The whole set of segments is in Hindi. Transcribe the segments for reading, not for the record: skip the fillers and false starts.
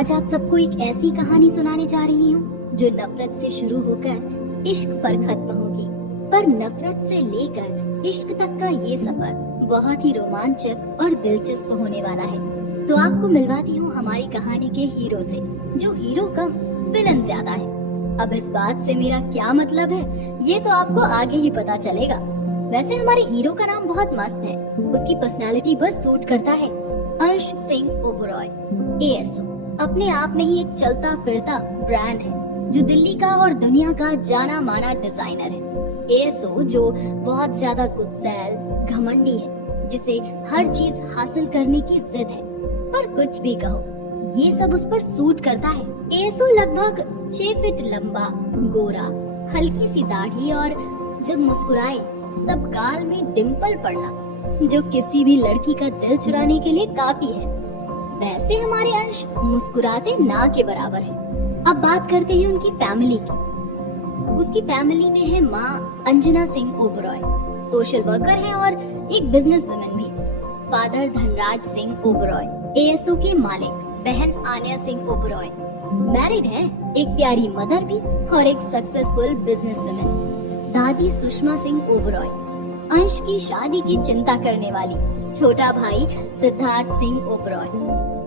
आज आप सबको एक ऐसी कहानी सुनाने जा रही हूँ जो नफरत से शुरू होकर इश्क पर खत्म होगी, पर नफरत से लेकर इश्क तक का ये सफर बहुत ही रोमांचक और दिलचस्प होने वाला है। तो आपको मिलवाती हूँ हमारी कहानी के हीरो से, जो हीरो कम विलन ज्यादा है। अब इस बात से मेरा क्या मतलब है ये तो आपको आगे ही पता चलेगा। वैसे हमारे हीरो का नाम बहुत मस्त है, उसकी पर्सनालिटी बस सूट करता है। अंश सिंह ओबरॉय ASO अपने आप में ही एक चलता फिरता ब्रांड है जो दिल्ली का और दुनिया का जाना माना डिजाइनर है। ASO जो बहुत ज्यादा गुस्सैल घमंडी है, जिसे हर चीज हासिल करने की जिद है। पर कुछ भी कहो, ये सब उस पर सूट करता है। ASO लगभग 6 फीट लंबा, गोरा, हल्की सी दाढ़ी और जब मुस्कुराए तब गाल में डिम्पल पड़ना जो किसी भी लड़की का दिल चुराने के लिए काफी है। वैसे हमारे अंश मुस्कुराते ना के बराबर है। अब बात करते हैं उनकी फैमिली की। उसकी फैमिली में है माँ अंजना सिंह ओबरॉय, सोशल वर्कर है और एक बिजनेस वुमेन भी। फादर धनराज सिंह ओबरॉय ASO के मालिक, बहन आन्या सिंह ओबरॉय मैरिड है, एक प्यारी मदर भी और एक सक्सेसफुल बिजनेस वुमेन। दादी सुषमा सिंह ओबरॉय अंश की शादी की चिंता करने वाली। छोटा भाई Siddharth Singh Oberoi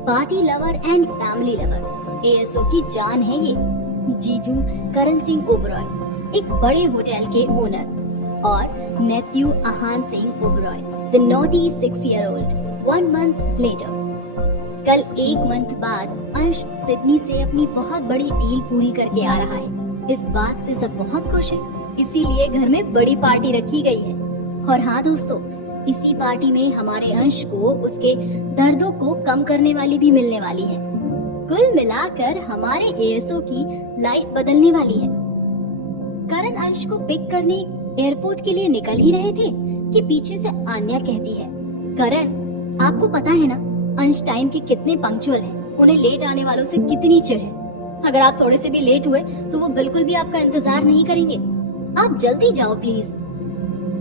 party lover and family lover, ASO की जान है ये। जीजू करण सिंह ओबरॉय एक बड़े होटल के ओनर और nephew Aahan Singh Oberoi the naughty 6-year-old 1 month later। कल 1 मंथ बाद अंश सिडनी से अपनी बहुत बड़ी डील पूरी करके आ रहा है। इस बात से सब बहुत खुश है, इसीलिए घर में बड़ी पार्टी रखी गई है। और हाँ दोस्तों, इसी पार्टी में हमारे अंश को उसके दर्दों को कम करने वाली भी मिलने वाली है। कुल मिलाकर हमारे ASO की लाइफ बदलने वाली है। करण अंश को पिक करने एयरपोर्ट के लिए निकल ही रहे थे कि पीछे से आन्या कहती है, करण आपको पता है ना अंश टाइम के कितने पंक्चुअल हैं, उन्हें लेट आने वालों से कितनी चिढ़ है। अगर आप थोड़े से भी लेट हुए तो वो बिल्कुल भी आपका इंतजार नहीं करेंगे, आप जल्दी जाओ प्लीज।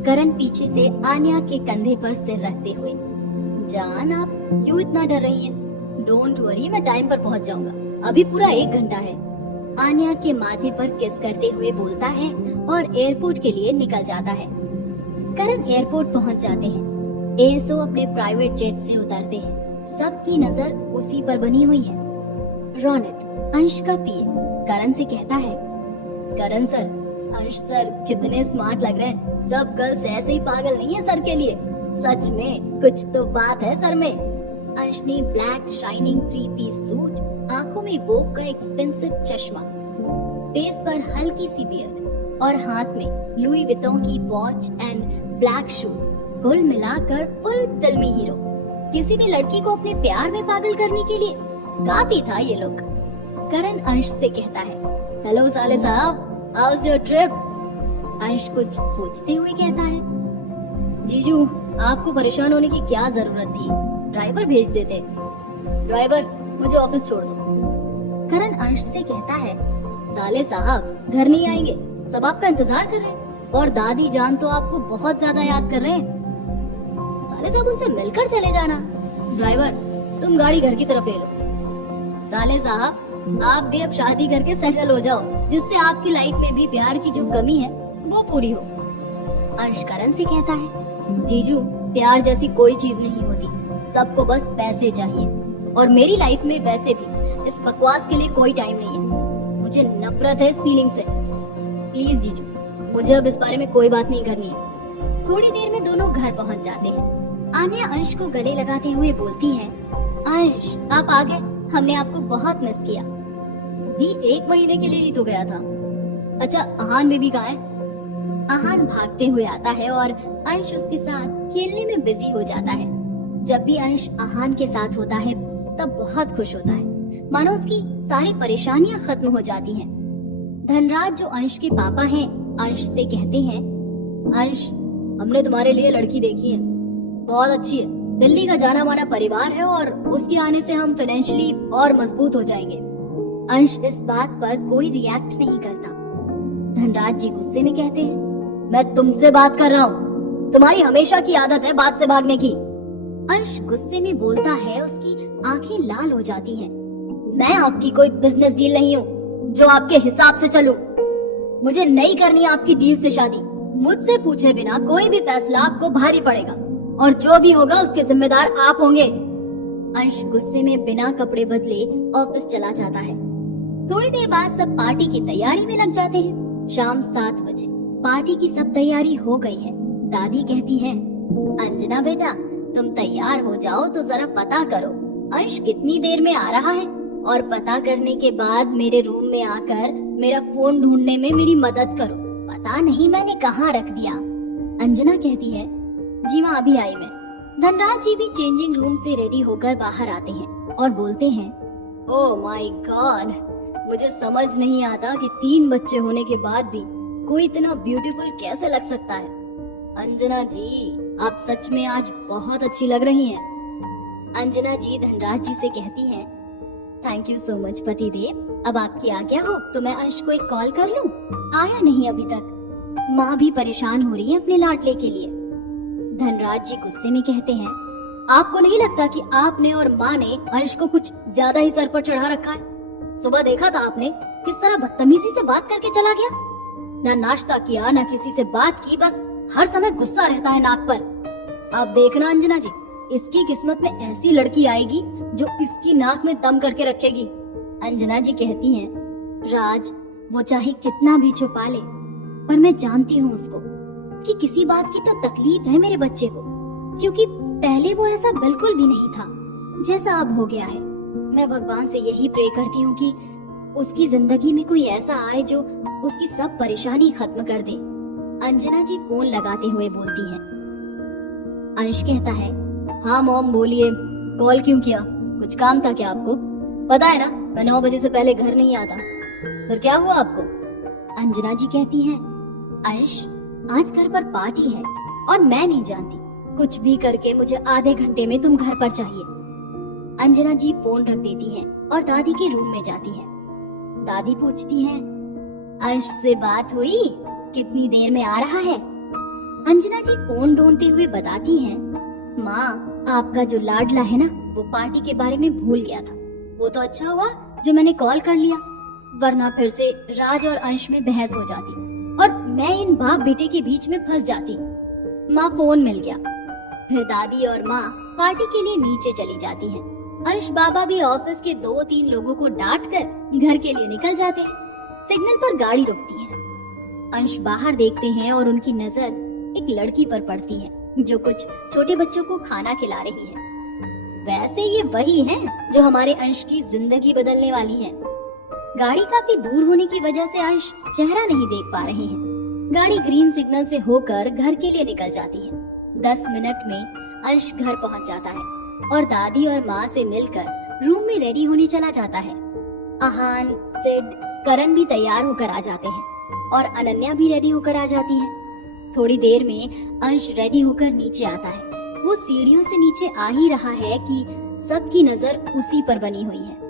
करण पीछे से आन्या के कंधे पर सिर रखते हुए, जान आप क्यों इतना डर रही हैं? डोंट वरी, मैं टाइम पर पहुंच जाऊंगा, अभी पूरा 1 घंटा है। आन्या के माथे पर किस करते हुए बोलता है और एयरपोर्ट के लिए निकल जाता है। करण एयरपोर्ट पहुंच जाते हैं। ASO अपने प्राइवेट जेट से उतरते हैं। सबकी नजर उसी पर बनी हुई है। रोनित अंश का PA करण से कहता है, करण सर, अंश सर कितने स्मार्ट लग रहे हैं, सब गर्ल्स ऐसे ही पागल नहीं है सर के लिए, सच में कुछ तो बात है सर में। अंश ने ब्लैक शाइनिंग 3-piece सूट, आंखों में वोग का एक्सपेंसिव चश्मा, फेस पर हल्की सी बियर्ड और हाथ में लुई विटॉन की वॉच एंड ब्लैक शूज। कुल मिलाकर फुल फिल्मी हीरो। किसी भी लड़की को अपने प्यार में पागल करने के लिए काफी था ये लुक। करण अंश से कहता है, हेलो साले साहब, हाउस योर ट्रिप? अंश कुछ सोचते हुए कहता है, जीजू आपको परेशान होने की क्या जरूरत थी, ड्राइवर भेज देते। ड्राइवर मुझे ऑफिस छोड़ दो। करण अंश से कहता है, साले साहब घर नहीं आएंगे, सब आपका इंतजार कर रहे हैं और दादी जान तो आपको बहुत ज्यादा याद कर रहे हैं। साले साहब उनसे मिलकर चले जाना। ड्राइवर तुम गाड़ी घर की तरफ ले लो। साले साहब आप भी अब शादी करके सेटल हो जाओ, जिससे आपकी लाइफ में भी प्यार की जो कमी है वो पूरी हो। अंश करण से कहता है, जीजू प्यार जैसी कोई चीज नहीं होती, सबको बस पैसे चाहिए और मेरी लाइफ में वैसे भी इस बकवास के लिए कोई टाइम नहीं है। मुझे नफरत है इस फीलिंग से। प्लीज जीजू, मुझे अब इस बारे में कोई बात नहीं करनी है। थोड़ी देर में दोनों घर पहुंच जाते हैं। आन्या अंश को गले लगाते हुए बोलती है, अंश आप आ गए, हमने आपको बहुत मिस किया। दी 1 महीने के लिए ही तो गया था। अच्छा आहान बेबी कहाँ है? आहान भागते हुए आता है और अंश उसके साथ खेलने में बिजी हो जाता है। जब भी अंश आहान के साथ होता है तब बहुत खुश होता है, मानो उसकी सारी परेशानियां खत्म हो जाती हैं। धनराज जो अंश के पापा हैं, अंश से कहते हैं, अंश हमने तुम्हारे लिए लड़की देखी है, बहुत अच्छी है, दिल्ली का जाना माना परिवार है और उसके आने से हम फाइनेंशियली और मजबूत हो जाएंगे। अंश इस बात पर कोई रिएक्ट नहीं करता। धनराज जी गुस्से में कहते हैं, मैं तुमसे बात कर रहा हूँ, तुम्हारी हमेशा की आदत है बात से भागने की। अंश गुस्से में बोलता है, उसकी आंखें लाल हो जाती हैं। मैं आपकी कोई बिजनेस डील नहीं हूँ जो आपके हिसाब से चलूं। मुझे नहीं करनी आपकी डील से शादी। मुझसे पूछे बिना कोई भी फैसला आपको भारी पड़ेगा और जो भी होगा उसके जिम्मेदार आप होंगे। अंश गुस्से में बिना कपड़े बदले ऑफिस चला जाता है। थोड़ी देर बाद सब पार्टी की तैयारी में लग जाते हैं। शाम 7 बजे पार्टी की सब तैयारी हो गई है। दादी कहती है, अंजना बेटा तुम तैयार हो जाओ तो जरा पता करो अंश कितनी देर में आ रहा है, और पता करने के बाद मेरे रूम में आकर मेरा फोन ढूंढने में मेरी मदद करो। पता नहीं मैंने कहाँ रख दिया। अंजना कहती है, जी माँ अभी आई मैं। धनराज जी भी चेंजिंग रूम से रेडी होकर बाहर आते हैं और बोलते हैं, ओह माय गॉड, मुझे समझ नहीं आता कि 3 बच्चे होने के बाद भी कोई इतना ब्यूटीफुल कैसे लग सकता है। अंजना जी आप सच में आज बहुत अच्छी लग रही हैं। अंजना जी धनराज जी से कहती हैं, थैंक यू सो मच पतिदेव। अब आपकी आज्ञा हो तो मैं अंश को एक कॉल कर लूं? आया नहीं अभी तक। माँ भी परेशान हो रही है अपने लाडले के लिए। धनराज जी गुस्से में कहते हैं, आपको नहीं लगता कि आपने और माँ ने अंश को कुछ ज्यादा ही सर पर चढ़ा रखा है? सुबह देखा था आपने किस तरह बदतमीजी से बात करके चला गया। ना नाश्ता किया ना किसी से बात की, बस हर समय गुस्सा रहता है नाक पर। अब देखना अंजना जी, इसकी किस्मत में ऐसी लड़की आएगी जो इसकी नाक में दम करके रखेगी। अंजना जी कहती हैं, राज वो चाहे कितना भी छुपा ले पर मैं जानती हूँ उसको कि किसी बात की तो तकलीफ है मेरे बच्चे को, क्योंकि पहले वो ऐसा बिल्कुल भी नहीं था जैसा अब हो गया है। मैं भगवान से यही प्रे करती हूँ कि उसकी जिंदगी में कोई ऐसा आए जो उसकी सब परेशानी खत्म कर दे। अंजना जी फोन लगाते हुए बोलती हैं। अंश कहता है, हाँ मॉम बोलिए, कॉल क्यों किया? कुछ काम था क्या आपको? पता है ना मैं 9 बजे से पहले घर नहीं आता। फिर क्या हुआ आपको? अंजना जी कहती हैं, अंश आज घर पर पार्टी है और मैं नहीं जानती, कुछ भी करके मुझे आधे घंटे में तुम घर पर चाहिए। अंजना जी फोन रख देती हैं और दादी के रूम में जाती हैं। दादी पूछती हैं, अंश से बात हुई? कितनी देर में आ रहा है? अंजना जी फोन ढूंढते हुए बताती हैं, माँ आपका जो लाडला है ना वो पार्टी के बारे में भूल गया था। वो तो अच्छा हुआ जो मैंने कॉल कर लिया, वरना फिर से राज और अंश में बहस हो जाती और मैं इन बाप बेटे के बीच में फंस जाती। माँ फोन मिल गया। फिर दादी और माँ पार्टी के लिए नीचे चली जाती हैं। अंश बाबा भी ऑफिस के 2-3 लोगों को डांट कर घर के लिए निकल जाते हैं। सिग्नल पर गाड़ी रुकती है। अंश बाहर देखते हैं और उनकी नजर एक लड़की पर पड़ती है जो कुछ छोटे बच्चों को खाना खिला रही है। वैसे ये वही हैं जो हमारे अंश की जिंदगी बदलने वाली है। गाड़ी काफी दूर होने की वजह से अंश चेहरा नहीं देख पा रहे हैं। गाड़ी ग्रीन सिग्नल से होकर घर के लिए निकल जाती है। 10 मिनट में अंश घर पहुंच जाता है और दादी और माँ से मिलकर रूम में रेडी होने चला जाता है। आहान, सिड, करण भी तैयार होकर आ जाते हैं और अनन्या भी रेडी होकर आ जाती है। थोड़ी देर में अंश रेडी होकर नीचे आता है। वो सीढ़ियों से नीचे आ ही रहा है कि सबकी नजर उसी पर बनी हुई है।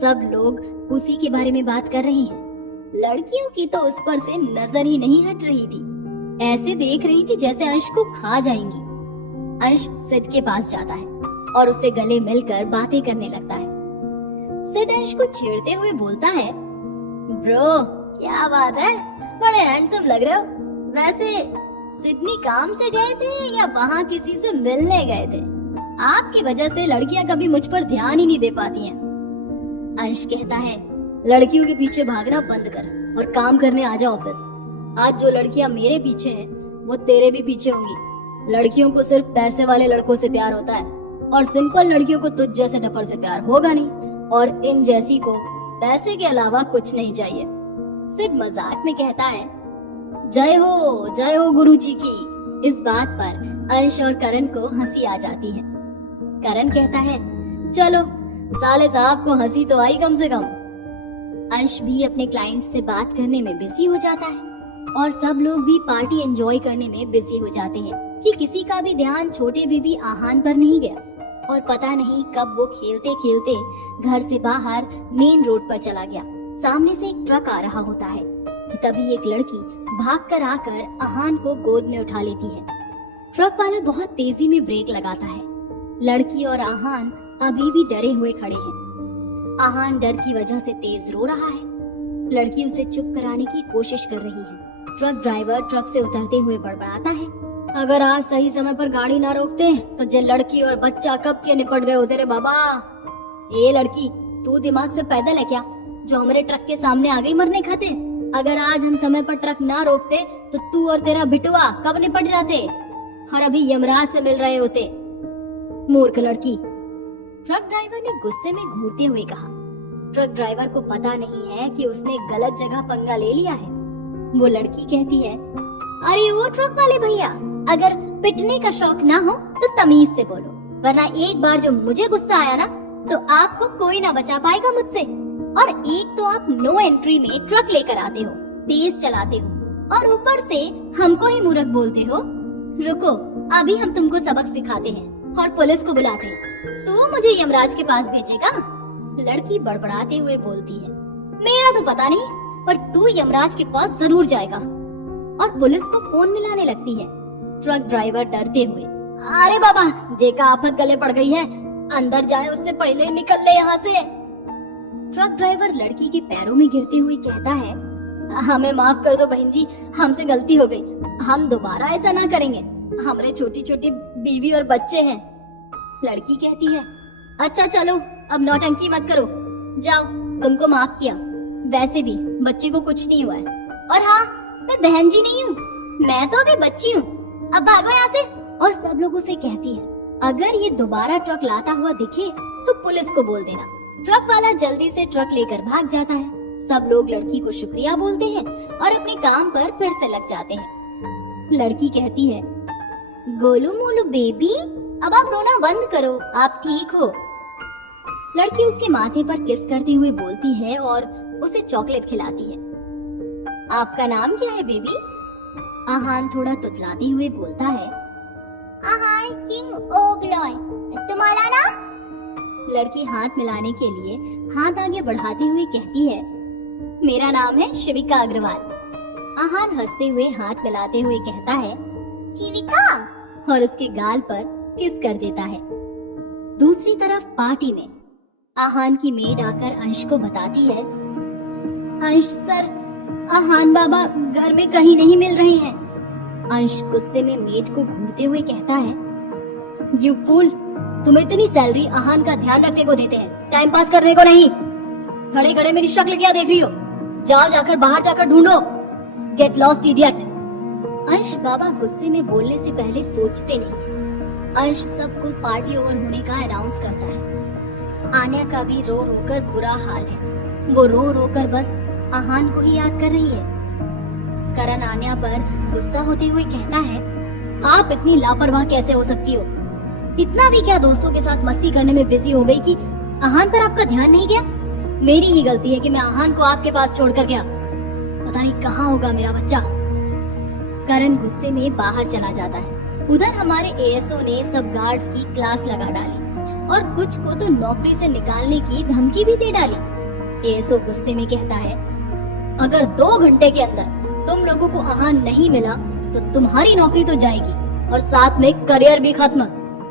सब लोग उसी के बारे में बात कर रहे हैं। लड़कियों की तो उस पर से नजर ही नहीं हट रही थी। ऐसे देख रही थी जैसे अंश को खा जाएंगी। अंश सिड के पास जाता है और उससे गले मिलकर बातें करने लगता है। सिड अंश को छेड़ते हुए बोलता है, ब्रो क्या बात है, बड़े हैंडसम लग रहे हो। वैसे सिडनी काम से गए थे या वहाँ किसी से मिलने गए थे? आपकी वजह से लड़कियां कभी मुझ पर ध्यान ही नहीं दे पाती हैं। अंश कहता है, लड़कियों के पीछे भागना बंद कर और काम करने आ जा ऑफिस। आज जो लड़कियां मेरे पीछे हैं वो तेरे भी पीछे होंगी। लड़कियों को सिर्फ पैसे वाले लड़कों से प्यार होता है और सिंपल लड़कियों को तुझ जैसे डफर से प्यार होगा नहीं, और इन जैसी को पैसे के अलावा कुछ नहीं चाहिए। सिड मजाक में कहता है, जय हो गुरुजी की। इस बात पर अंश और करण को हंसी आ जाती है। करण कहता है, चलो साले साहब को हंसी तो आई कम से कम। अंश भी अपने क्लाइंट से बात करने में बिजी हो जाता है और सब लोग भी पार्टी एंजॉय करने में बिजी हो जाते हैं कि किसी का भी ध्यान छोटे बेबी आहान पर नहीं गया और पता नहीं कब वो खेलते खेलते घर से बाहर मेन रोड पर चला गया। सामने से एक ट्रक आ रहा होता है कि तभी एक लड़की भागकर आकर आहान को गोद में उठा लेती है। ट्रक वाला बहुत तेजी में ब्रेक लगाता है। लड़की और आहान अभी भी डरे हुए खड़े हैं। आहान डर की वजह से तेज रो रहा है। लड़की उसे चुप कराने की कोशिश कर रही है। ट्रक ड्राइवर ट्रक से उतरते हुए बड़बड़ाता है, अगर आज सही समय पर गाड़ी ना रोकते तो जे लड़की और बच्चा कब के निपट गए होते रे बाबा। ए लड़की, तू दिमाग से पैदल है क्या, जो हमारे ट्रक के सामने आ गई मरने खाते? अगर आज हम समय पर ट्रक ना रोकते तो तू और तेरा बिटुआ कब निपट जाते और अभी यमराज से मिल रहे होते। मूर्ख लड़की, ट्रक ड्राइवर ने गुस्से में घूरते हुए कहा। ट्रक ड्राइवर को पता नहीं है कि उसने गलत जगह पंगा ले लिया है। वो लड़की कहती है, अरे वो ट्रक वाले भैया, अगर पिटने का शौक ना हो तो तमीज से बोलो, वरना एक बार जो मुझे गुस्सा आया ना तो आपको कोई ना बचा पाएगा मुझसे। और एक तो आप नो एंट्री में ट्रक लेकर आते हो, तेज चलाते हो और ऊपर से हमको ही मूर्ख बोलते हो। रुको, अभी हम तुमको सबक सिखाते हैं और पुलिस को बुलाते हैं। तू मुझे यमराज के पास भेजेगा? लड़की बड़बड़ाते हुए बोलती है, मेरा तो पता नहीं, पर तू यमराज के पास जरूर जाएगा। और पुलिस को फोन मिलाने लगती है। ट्रक ड्राइवर डरते हुए, अरे बाबा, जेका आफत गले पड़ गई है, अंदर जाए उससे पहले निकल ले यहाँ से। ट्रक ड्राइवर लड़की के पैरों में गिरते हुए कहता है, हमें माफ कर दो बहन जी, हमसे गलती हो गई, हम दोबारा ऐसा ना करेंगे, हमारे छोटी छोटी बीवी और बच्चे हैं। लड़की कहती है, अच्छा चलो, अब नौटंकी मत करो, जाओ, तुमको माफ किया, वैसे भी बच्चे को कुछ नहीं हुआ है। और हाँ, मैं बहन जी नहीं हूँ, मैं तो अभी बच्ची हूँ, अब भागो यहाँ से। और सब लोगों से कहती है, अगर ये दोबारा ट्रक लाता हुआ दिखे तो पुलिस को बोल देना। ट्रक वाला जल्दी से ट्रक लेकर भाग जाता है। सब लोग लड़की को शुक्रिया बोलते हैं और अपने काम पर फिर से लग जाते हैं। लड़की कहती है, गोलू मोलू बेबी, अब आप रोना बंद करो, आप ठीक हो। लड़की उसके माथे पर किस करते हुए बोलती है और उसे चॉकलेट खिलाती है। आपका नाम क्या है बेबी? आहान थोड़ा तुतलाते हुए बोलता है, आहान किंग ओबलॉय, तुम्हारा नाम? लड़की हाथ मिलाने के लिए हाथ आगे बढ़ाते हुए कहती है, मेरा नाम है शिविका अग्रवाल। आहान हंसते हुए हाथ मिलाते हुए कहता है, शिविका, और उसके गाल पर किस कर देता है। दूसरी तरफ पार्टी में आहान की मेड आकर अंश को बताती है, अंश सर, आहान बाबा घर में कहीं नहीं मिल रहे हैं। अंश गुस्से में मेड को घूरते हुए कहता है, यू फूल, तुम इतनी सैलरी आहान का ध्यान रखने को देते हैं, टाइम पास करने को नहीं। खड़े खड़े मेरी शक्ल क्या देख रही हो? जाओ, जाकर बाहर जाकर ढूंढो। Get lost idiot. अंश बाबा गुस्से में बोलने से पहले सोचते नहीं। अंश सबको पार्टी ओवर होने का अनाउंस करता है। आन्या का भी रो रो कर बुरा हाल है, वो रो रो कर बस आहान को ही याद कर रही है। करण आन्या पर गुस्सा होते हुए कहता है, आप इतनी लापरवाह कैसे हो सकती हो? इतना भी क्या दोस्तों के साथ मस्ती करने में बिजी हो गई कि आहान पर आपका ध्यान नहीं गया? मेरी ही गलती है कि मैं आहान को आपके पास छोड़कर गया। पता नहीं कहाँ होगा मेरा बच्चा। करण गुस्से में बाहर चला जाता है। उधर हमारे एएसओ ने सब गार्ड्स की क्लास लगा डाली और कुछ को तो नौकरी से निकालने की धमकी भी दे डाली। एएसओ गुस्से में कहता है, अगर 2 घंटे के अंदर तुम लोगों को आहान नहीं मिला तो तुम्हारी नौकरी तो जाएगी और साथ में करियर भी खत्म।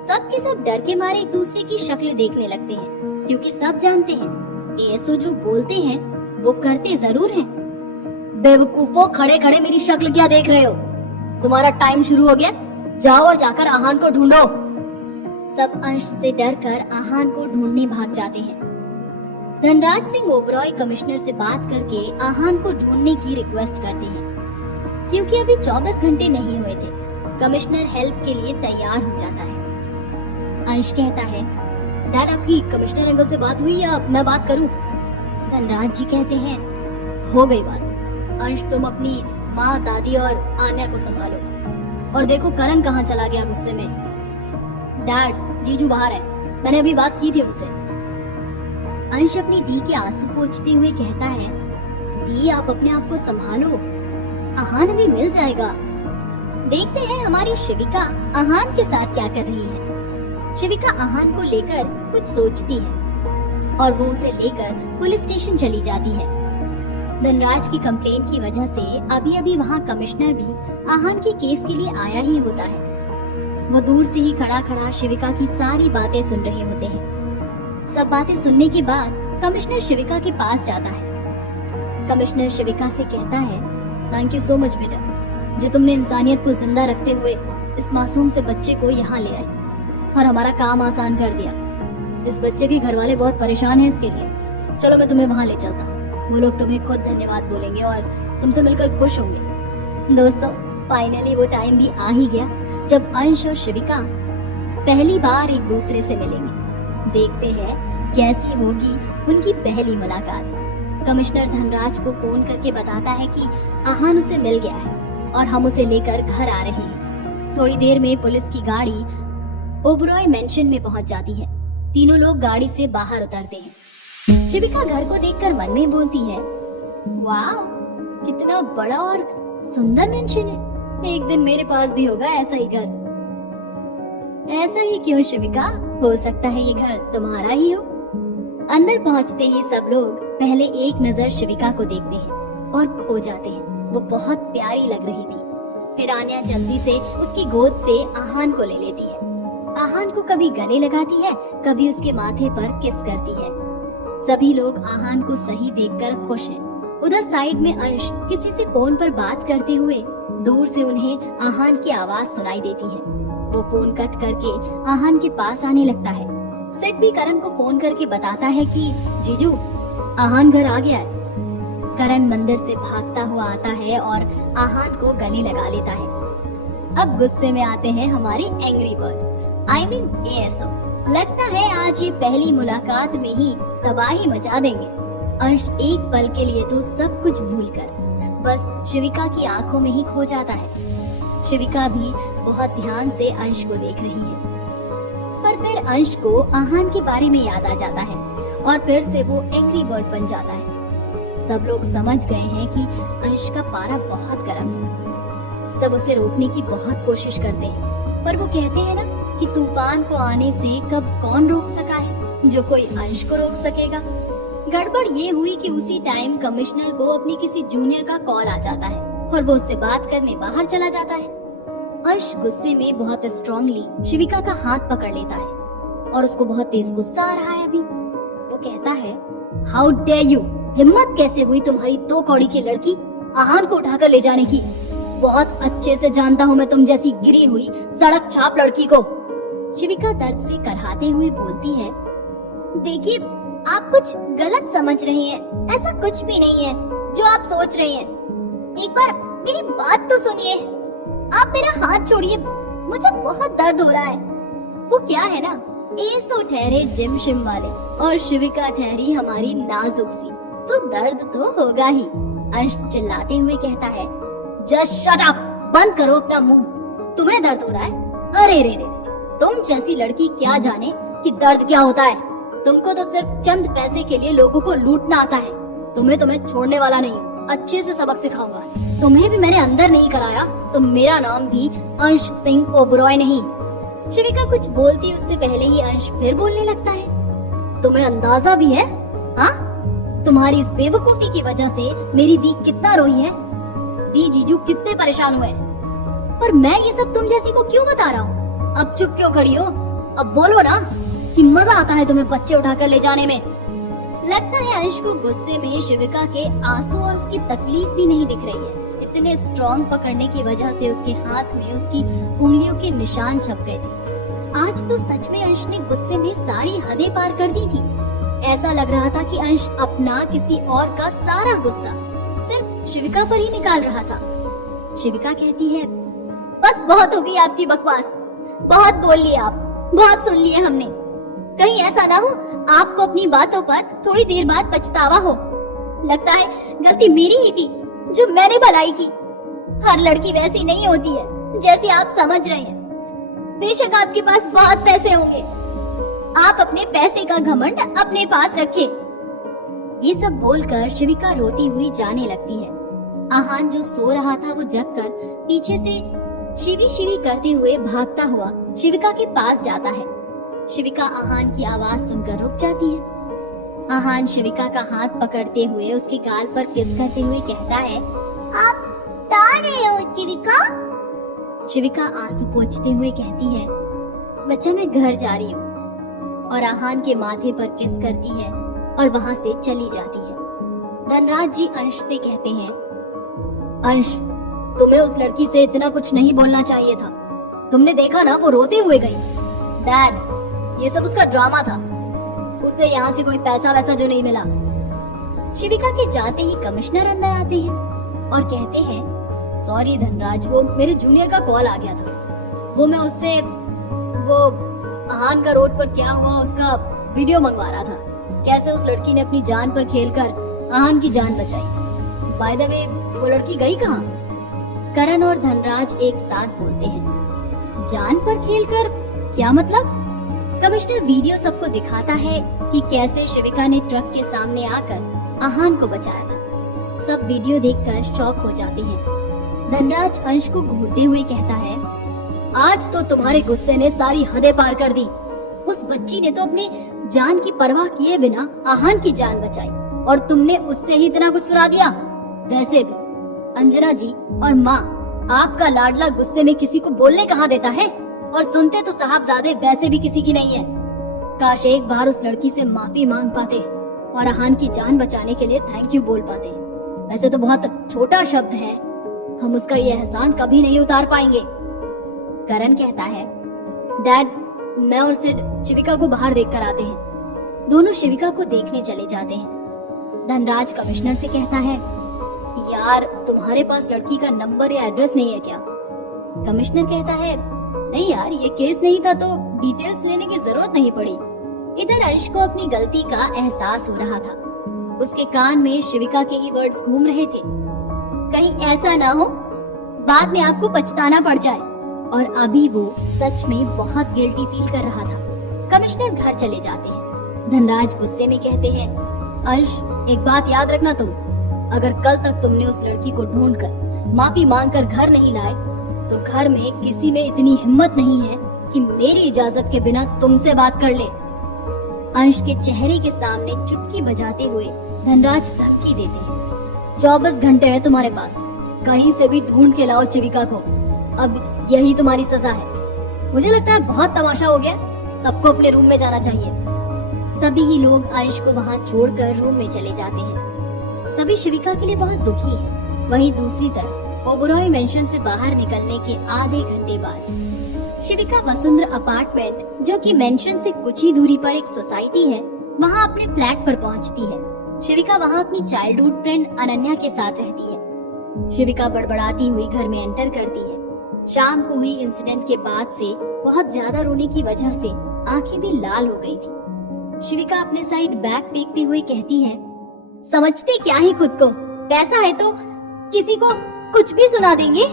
सब के सब डर के मारे एक दूसरे की शक्ल देखने लगते हैं, क्योंकि सब जानते हैं एएसओ जो बोलते हैं वो करते जरूर हैं। बेवकूफों, खड़े खड़े मेरी शक्ल क्या देख रहे हो? तुम्हारा टाइम शुरू हो गया, जाओ और जाकर आहान को ढूंढो। सब अंश से डरकर आहान को ढूंढने भाग जाते हैं। धनराज सिंह ओबरॉय कमिश्नर से बात करके आहान को ढूंढने की रिक्वेस्ट करते हैं, क्योंकि अभी 24 घंटे नहीं हुए थे। कमिश्नर हेल्प के लिए तैयार हो जाता है। अंश कहता है, डैड आपकी कमिश्नर अंकल से बात हुई या मैं बात करूं? धनराज जी कहते हैं, हो गई बात। अंश, तुम अपनी माँ, दादी और आन्या को संभालो। और देखो करण कहाँ चला गया गुस्से में। डैड, जीजू बाहर है, मैंने अभी बात की थी उनसे। अंश अपनी दी के आंसू पोंछते हुए कहता है, दी आप अपने आप को संभालो, आहान अभी मिल जाएगा। देखते हैं हमारी शिविका आहान के साथ क्या कर रही है। शिविका आहान को लेकर कुछ सोचती है और वो उसे लेकर पुलिस स्टेशन चली जाती है। धनराज की कंप्लेंट की वजह से अभी अभी वहाँ कमिश्नर भी आहान के केस के लिए आया ही होता है। वो दूर से ही खड़ा खड़ा शिविका की सारी बातें सुन रहे होते हैं। सब बातें सुनने के बाद कमिश्नर शिविका के पास जाता है। कमिश्नर शिविका से कहता है, थैंक यू सो मच बेटा, जो तुमने इंसानियत को जिंदा रखते हुए इस मासूम से बच्चे को यहाँ ले आई और हमारा काम आसान कर दिया। इस बच्चे के घर वाले बहुत परेशान हैं इसके लिए। चलो मैं तुम्हें वहाँ ले चलता हूँ, वो लोग तुम्हें खुद धन्यवाद बोलेंगे और तुमसे मिलकर खुश होंगे। दोस्तों, फाइनली वो टाइम भी आ ही गया जब अंश और शिविका पहली बार एक दूसरे से मिलेंगे। देखते हैं कैसी होगी उनकी पहली मुलाकात। कमिश्नर धनराज को फोन करके बताता है कि आहान उसे मिल गया है और हम उसे लेकर घर आ रहे हैं। थोड़ी देर में पुलिस की गाड़ी ओबरॉय मेंशन में पहुंच जाती है। तीनों लोग गाड़ी से बाहर उतरते हैं। शिविका घर को देखकर मन में बोलती है, वाह, कितना बड़ा और सुंदर मेंशन है। एक दिन मेरे पास भी होगा ऐसा ही घर। ऐसा ही क्यों शिविका, हो सकता है ये घर तुम्हारा ही हो। अंदर पहुंचते ही सब लोग पहले एक नजर शिविका को देखते हैं और खो जाते हैं। वो बहुत प्यारी लग रही थी। फिर आन्या जल्दी से उसकी गोद से आहान को ले लेती है। आहान को कभी गले लगाती है, कभी उसके माथे पर किस करती है। सभी लोग आहान को सही देखकर खुश हैं। उधर साइड में अंश किसी से फोन पर बात करते हुए दूर से उन्हें आहान की आवाज सुनाई देती है। वो फोन कट करके आहान के पास आने लगता है। सिड भी करण को फोन करके बताता है कि जीजू, आहान घर आ गया है। करण मंदिर से भागता हुआ आता है और आहान को गले लगा लेता है। अब गुस्से में आते हैं हमारे angry bird, I mean ASO। लगता है आज ये पहली मुलाकात में ही तबाही मचा देंगे। अंश एक पल के लिए तो सब कुछ भूलकर बस शिविका की आंखों में ही खो जाता है। शिविका भी बहुत ध्यान से अंश को देख रही है, पर फिर अंश को आहान के बारे में याद आ जाता है और फिर से वो एंग्री बर्ड बन जाता है। सब लोग समझ गए हैं कि अंश का पारा बहुत गर्म है। सब उसे रोकने की बहुत कोशिश करते हैं, पर वो कहते हैं ना कि तूफान को आने से कब कौन रोक सका है, जो कोई अंश को रोक सकेगा। गड़बड़ ये हुई कि उसी टाइम कमिश्नर को अपनी किसी जूनियर का कॉल आ जाता है और वो उससे बात करने बाहर चला जाता है। अंश गुस्से में बहुत स्ट्रांगली शिविका का हाथ पकड़ लेता है और उसको बहुत तेज गुस्सा आ रहा है अभी। वो कहता है, हाउ डेयर यू, हिम्मत कैसे हुई तुम्हारी 2 कौड़ी की लड़की आहान को उठाकर ले जाने की। बहुत अच्छे से जानता हूँ मैं तुम जैसी गिरी हुई सड़क छाप लड़की को। शिविका दर्द से करहाते हुए बोलती है, देखिए आप कुछ गलत समझ रही हैं। ऐसा कुछ भी नहीं है जो आप सोच रही हैं। एक बार मेरी बात तो सुनिए। आप मेरा हाथ छोड़िए, मुझे बहुत दर्द हो रहा है। वो क्या है ना, ASO ठहरे जिम शिम वाले और शिविका ठहरी हमारी नाजुक सी, तो दर्द तो होगा ही। अंश चिल्लाते हुए कहता है, जस्ट शट अप, बंद करो अपना मुंह। तुम्हें दर्द हो रहा है? अरे रे रे, तुम जैसी लड़की क्या जाने कि दर्द क्या होता है। तुमको तो सिर्फ चंद पैसे के लिए लोगों को लूटना आता है। तुम्हें छोड़ने वाला नहीं हूँ, अच्छे से सबक सिखाऊंगा। तुम्हें भी मैंने अंदर नहीं कराया तो मेरा नाम भी अंश सिंह ओबरॉय नहीं। शिविका कुछ बोलती उससे पहले ही अंश फिर बोलने लगता है, तुम्हें अंदाजा भी है? हाँ, तुम्हारी इस बेवकूफी की वजह से मेरी दी कितना रोई है। दी जीजू कितने परेशान हुए, पर मैं ये सब तुम जैसी को क्यों बता रहा हूँ। अब चुप क्यों खड़ी हो? अब बोलो ना कि मजा आता है तुम्हें बच्चे उठाकर ले जाने में। लगता है अंश को गुस्से में शिविका के आंसू और उसकी तकलीफ भी नहीं दिख रही है। इतने स्ट्रॉन्ग पकड़ने की वजह से उसके हाथ में उसकी उंगलियों के निशान छप गए थे। आज तो सच में अंश ने गुस्से में सारी हदें पार कर दी थी। ऐसा लग रहा था कि अंश अपना किसी और का सारा गुस्सा सिर्फ शिविका पर ही निकाल रहा था। शिविका कहती है, बस बहुत हो गई आपकी बकवास, बहुत बोल लिए आप, बहुत सुन लिए हमने। कहीं ऐसा ना हो आपको अपनी बातों पर थोड़ी देर बाद पछतावा हो। लगता है गलती मेरी ही थी जो मैंने भलाई की। हर लड़की वैसी नहीं होती है जैसे आप समझ रहे हैं। बेशक आपके पास बहुत पैसे होंगे, आप अपने पैसे का घमंड अपने पास रखें। ये सब बोलकर शिविका रोती हुई जाने लगती है। आहान जो सो रहा था वो जगकर पीछे से शिवी शिवी करते हुए भागता हुआ शिविका के पास जाता है। शिविका आहान की आवाज सुनकर रुक जाती है। आहान शिविका का हाथ पकड़ते हुए उसके गाल पर किस करते हुए कहता है, आप गा रहे हो शिविका? शिविका आंसू पोंछते हुए कहती है, बच्चा मैं घर जा रही हूँ, और आहान के माथे पर किस करती है और वहाँ से चली जाती है। धनराज जी अंश से कहते हैं, अंश, तुम्हें उस लड़की से इतना कुछ नहीं बोलना चाहिए था। तुमने देखा ना, वो रोते हुए गई। डैड, ये सब उसका ड्रामा था। उसे यहाँ से कोई पैसा वैसा जो नहीं मिला। शिविका के जाते ही कमिश्नर अंदर आते हैं और कहते हैं, सॉरी धनराज, वो मेरे जूनियर का कॉल आ गया था। वो मैं उससे वो आहान का रोड पर क्या हुआ उसका वीडियो मंगवा रहा था। कैसे उस लड़की ने अपनी जान पर खेलकर आहान की जान बचाई। बाय द वे, वो लड़की गई कहाँ? करण और धनराज एक साथ बोलते हैं, जान पर खेलकर? क्या मतलब? कमिश्नर वीडियो सबको दिखाता है कि कैसे शिविका ने ट्रक के सामने आकर आहान को बचाया था। सब वीडियो देखकर शॉक हो जाते हैं। धनराज अंश को घूरते हुए कहता है, आज तो तुम्हारे गुस्से ने सारी हदें पार कर दी। उस बच्ची ने तो अपनी जान की परवाह किए बिना आहान की जान बचाई और तुमने उससे ही इतना कुछ सुना दिया। वैसे भी अंजना जी और माँ, आपका लाडला गुस्से में किसी को बोलने कहाँ देता है, और सुनते तो साहबजादे वैसे भी किसी की नहीं है। काश एक बार उस लड़की से माफी मांग पाते और आहान की जान बचाने के लिए थैंक यू बोल पाते। वैसे तो बहुत छोटा शब्द है, हम उसका ये एहसान कभी नहीं उतार पाएंगे। करण कहता है, डैड, मैं और सिड शिविका को बाहर देख कर आते हैं। दोनों शिविका को देखने चले जाते हैं। धनराज कमिश्नर से कहता है, यार, तुम्हारे पास लड़की का नंबर या एड्रेस नहीं है क्या? कमिश्नर कहता है, नहीं यार, ये केस नहीं था तो डिटेल्स लेने की जरूरत नहीं पड़ी। इधर अंश को अपनी गलती का एहसास हो रहा था। उसके कान में शिविका के ही वर्ड्स घूम रहे थे, कहीं ऐसा ना हो बाद में आपको पछताना पड़ जाए। और अभी वो सच में बहुत गिल्टी फील कर रहा था। कमिश्नर घर चले जाते हैं। धनराज गुस्से में कहते हैं, अंश, एक बात याद रखना तुम, अगर कल तक तुमने उस लड़की को ढूंढकर माफी मांगकर घर नहीं लाए तो घर में किसी में इतनी हिम्मत नहीं है कि मेरी इजाजत के बिना तुमसे बात कर ले। अंश के चेहरे के सामने चुटकी बजाते हुए धनराज धमकी देते हैं, 24 घंटे है तुम्हारे पास, कहीं से भी ढूंढ के लाओ शिविका को। अब यही तुम्हारी सजा है। मुझे लगता है बहुत तमाशा हो गया, सबको अपने रूम में जाना चाहिए। सभी ही लोग अंश को वहाँ छोड़कर रूम में चले जाते हैं। सभी शिविका के लिए बहुत दुखी हैं। वहीं दूसरी तरफ ओबरॉय मेंशन से बाहर निकलने के आधे घंटे बाद शिविका वसुंधरा अपार्टमेंट, जो कि मेंशन से कुछ ही दूरी पर एक सोसाइटी है, वहाँ अपने फ्लैट पर पहुँचती है। शिविका वहाँ अपनी चाइल्डहुड फ्रेंड अनन्या के साथ रहती है। शिविका बड़बड़ाती हुई घर में एंटर करती है। शाम को हुई इंसिडेंट के बाद से बहुत ज्यादा रोने की वजह से आंखें भी लाल हो गई थी। शिविका अपने साइड बैग फेंकते हुए कहती है, समझते क्या ही खुद को, पैसा है तो किसी को कुछ भी सुना देंगे।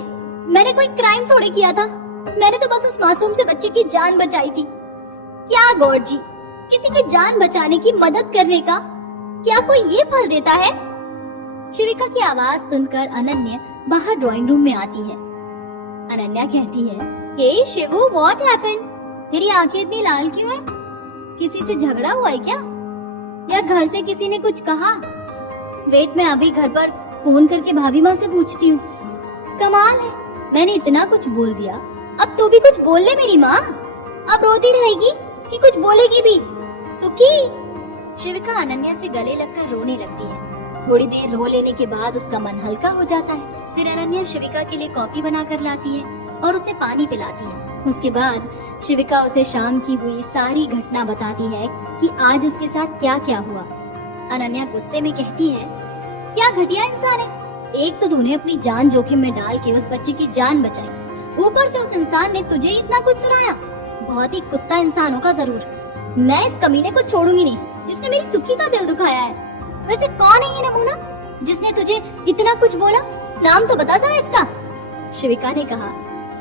मैंने कोई क्राइम थोड़े किया था, मैंने तो बस उस मासूम से बच्चे की जान बचाई थी। क्या गॉड जी, किसी की जान बचाने की मदद करने का क्या कोई ये फल देता है? शिविका की आवाज सुनकर अनन्या बाहर ड्राइंग रूम में आती है। अनन्या कहती है, हे शिवू, व्हाट हैपेंड? तेरी आंखें इतनी लाल क्यों है? किसी से झगड़ा हुआ है क्या, या घर से किसी ने कुछ कहा? वेट, मैं अभी घर पर फोन करके भाभी माँ से पूछती हूँ। कमाल है, मैंने इतना कुछ बोल दिया, अब तू भी कुछ बोल ले मेरी माँ। अब रोती रहेगी कि कुछ बोलेगी भी? सुखी। शिविका अनन्या से गले लगकर रोने लगती है। थोड़ी देर रो लेने के बाद उसका मन हल्का हो जाता है। फिर अनन्या शिविका के लिए कॉफी बना कर लाती है और उसे पानी पिलाती है। उसके बाद शिविका उसे शाम की हुई सारी घटना बताती है कि आज उसके साथ क्या क्या हुआ। अनन्या गुस्से में कहती है, क्या घटिया इंसान है, एक तो तूने अपनी जान जोखिम में डाल के उस बच्चे की जान बचाई, ऊपर से उस इंसान ने तुझे इतना कुछ सुनाया। बहुत ही कुत्ता इंसान होगा जरूर। मैं इस कमीने को छोड़ूंगी नहीं जिसने मेरी सुखी का दिल दुखाया है। वैसे कौन है ये नमूना जिसने तुझे इतना कुछ बोला? नाम तो बता जरा इसका। शिविका ने कहा,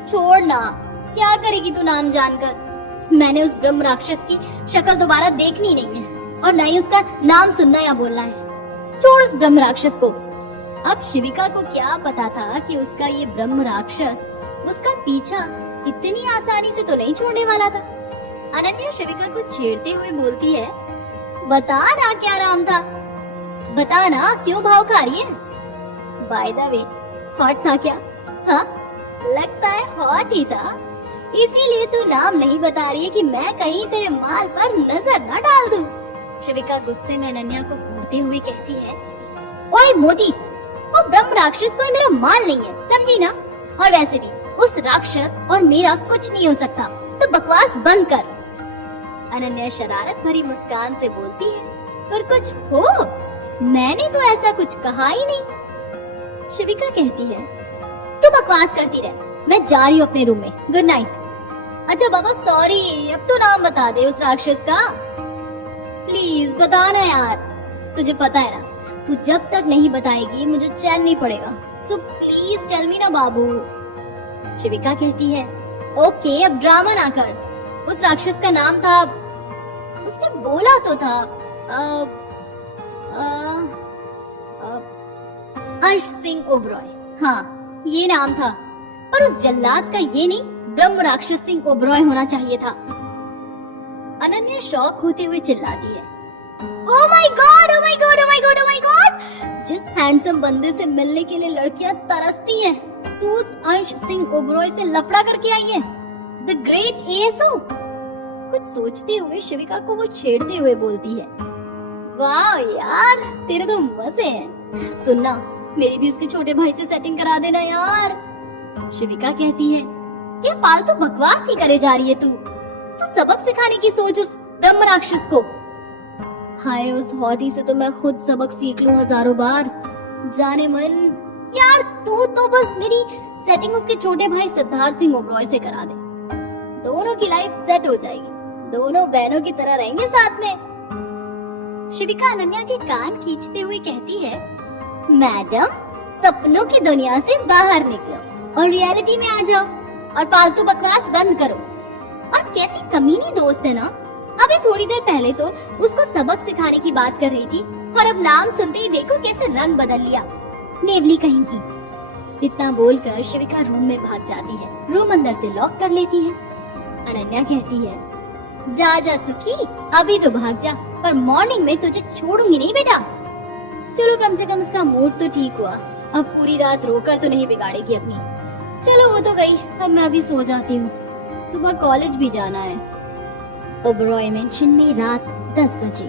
छोड़ ना, क्या करेगी तू नाम जानकर? मैंने उस ब्रह्म राक्षस की शक्ल दोबारा देखनी नहीं है और न ही उसका नाम सुनना या बोलना है। छोड़ उस ब्रह्म राक्षस को। अब शिविका को क्या पता था कि उसका ये ब्रह्म राक्षस उसका पीछा इतनी आसानी से तो नहीं छोड़ने वाला था। अनन्या शिविका को छेड़ते हुए बोलती है, बता ना क्या नाम था, बता ना, क्यों भाव खा रही है? बाय द वे, हॉट था क्या? हाँ, लगता है हॉट ही था, इसीलिए तू नाम नहीं बता रही है कि मैं कहीं तेरे माल पर नजर न डाल दूं। शिविका गुस्से में अनन्या को घूरते हुए कहती है, ओए मोटी, वो ब्रह्म राक्षस कोई मेरा माल नहीं है, समझी ना? और वैसे भी उस राक्षस और मेरा कुछ नहीं हो सकता, तो बकवास बंद कर। अनन्या शरारत भरी मुस्कान से बोलती है, पर कुछ हो, मैंने तो ऐसा कुछ कहा ही नहीं। शिविका कहती है, तू बकवास करती रह, मैं जा रही हूँ अपने रूम में, गुड नाइट। अच्छा बाबा सॉरी, अब तो नाम बता दे उस राक्षस का, प्लीज बता ना यार। तुझे पता है ना, तू जब तक नहीं बताएगी मुझे चैन नहीं पड़ेगा, सो प्लीज टेल मी ना बाबू। शिविका कहती है, ओके अब ड्रामा ना कर। उस राक्षस का नाम था, उसने बोला तो था अंश सिंह ओबरॉय, हाँ ये नाम था, पर उस जल्लाद का ये नहीं, ब्रह्म राक्षस सिंह ओबरॉय होना चाहिए था। अनन्या शॉक होते हुए चिल्लाती है, oh my God, oh my God, oh my God, oh my God. जिस हैंडसम बंदे से मिलने के लिए लड़कियां तरसती हैं, तू उस अंश सिंह ओबरॉय से लफड़ा करके आई है, द ग्रेट एएसओ। कुछ सोचते हुए शिविका को वो छेड़ते हुए बोलती है, वाह यार तेरे तो मजे हैं, सुनना मेरी भी उसके छोटे भाई से सेटिंग करा देना यार। शिविका कहती है, क्या फालतू बकवास ही करे जा रही है तू सबक सिखाने की सोच उस ब्रह्म राक्षस को। हाय उस हॉटी से तो मैं खुद सबक सीख लूं हजारों बार, जाने मन। यार तू तो बस मेरी सेटिंग उसके छोटे भाई सिद्धार्थ सिंह ओबरॉय से करा दे, दोनों की लाइफ सेट हो जाएगी, दोनों बहनों की तरह रहेंगे साथ में। शिविका अनन्या के कान खींचते हुए कहती है, मैडम सपनों की दुनिया से बाहर निकलो और रियलिटी में आ जाओ और फालतू बकवास बंद करो। और कैसी कमीनी दोस्त है ना, अभी थोड़ी देर पहले तो उसको सबक सिखाने की बात कर रही थी और अब नाम सुनते ही देखो कैसे रंग बदल लिया, नेवली कहीं की। इतना बोलकर शिविका रूम में भाग जाती है, रूम अंदर से लॉक कर लेती है। अनन्या कहती है, जा जा सुखी, अभी तो भाग जा, पर मॉर्निंग में तुझे छोड़ूंगी नहीं बेटा। चलो कम से कम इसका मूड तो ठीक हुआ, अब पूरी रात रोकर तो नहीं बिगाड़ेगी अपनी। चलो वो तो गई, अब मैं अभी सो जाती हूँ, सुबह कॉलेज भी जाना है। ओबरॉय मेंशन में रात 10 बजे।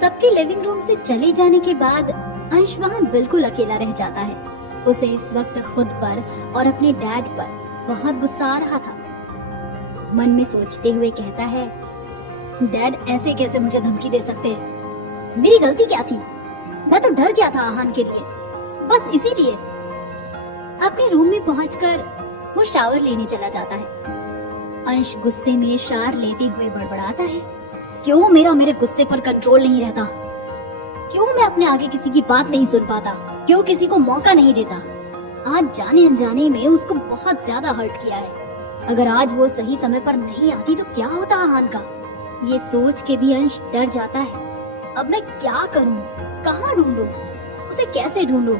सबके लिविंग रूम से चले जाने के बाद अंश वहाँ बिल्कुल अकेला रह जाता है। उसे इस वक्त खुद पर और अपने डैड पर बहुत गुस्सा आ रहा था। मन में सोचते हुए कहता है, डैड ऐसे कैसे मुझे धमकी दे सकते हैं? मेरी गलती क्या थी? मैं तो डर गया था आहान के लिए, बस इसीलिए। अपने रूम में पहुंचकर वो शावर लेने चला जाता है। अंश गुस्से में शावर लेते हुए बड़बड़ाता है, क्यों मेरे गुस्से पर कंट्रोल नहीं रहता? क्यों मैं अपने आगे किसी की बात नहीं सुन पाता? क्यों किसी को मौका नहीं देता? आज जाने अनजाने में उसको बहुत ज्यादा हर्ट किया है। अगर आज वो सही समय पर नहीं आती तो क्या होता आहान का? ये सोच के भी अंश डर जाता है। अब मैं क्या करूं? कहाँ ढूंढूं? उसे कैसे ढूंढूं?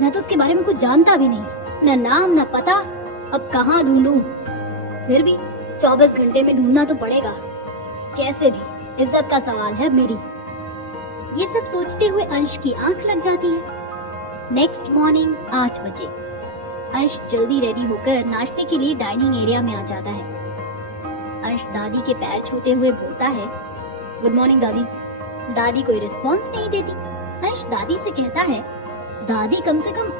मैं तो उसके बारे में कुछ जानता भी नहीं, न नाम न पता। अब कहाँ ढूंढूं? फिर भी 24 घंटे में ढूंढना तो पड़ेगा, कैसे भी, इज्जत का सवाल है मेरी। ये सब सोचते हुए अंश की आंख लग जाती है। नेक्स्ट मॉर्निंग 8 बजे अंश जल्दी रेडी होकर नाश्ते के लिए डाइनिंग एरिया में आ जाता है। अंश दादी के पैर छूते हुए बोलता है, गुड मॉर्निंग दादी। दादी कोई रिस्पॉन्स नहीं देती। अंश दादी से कहता है, दादी कम से कम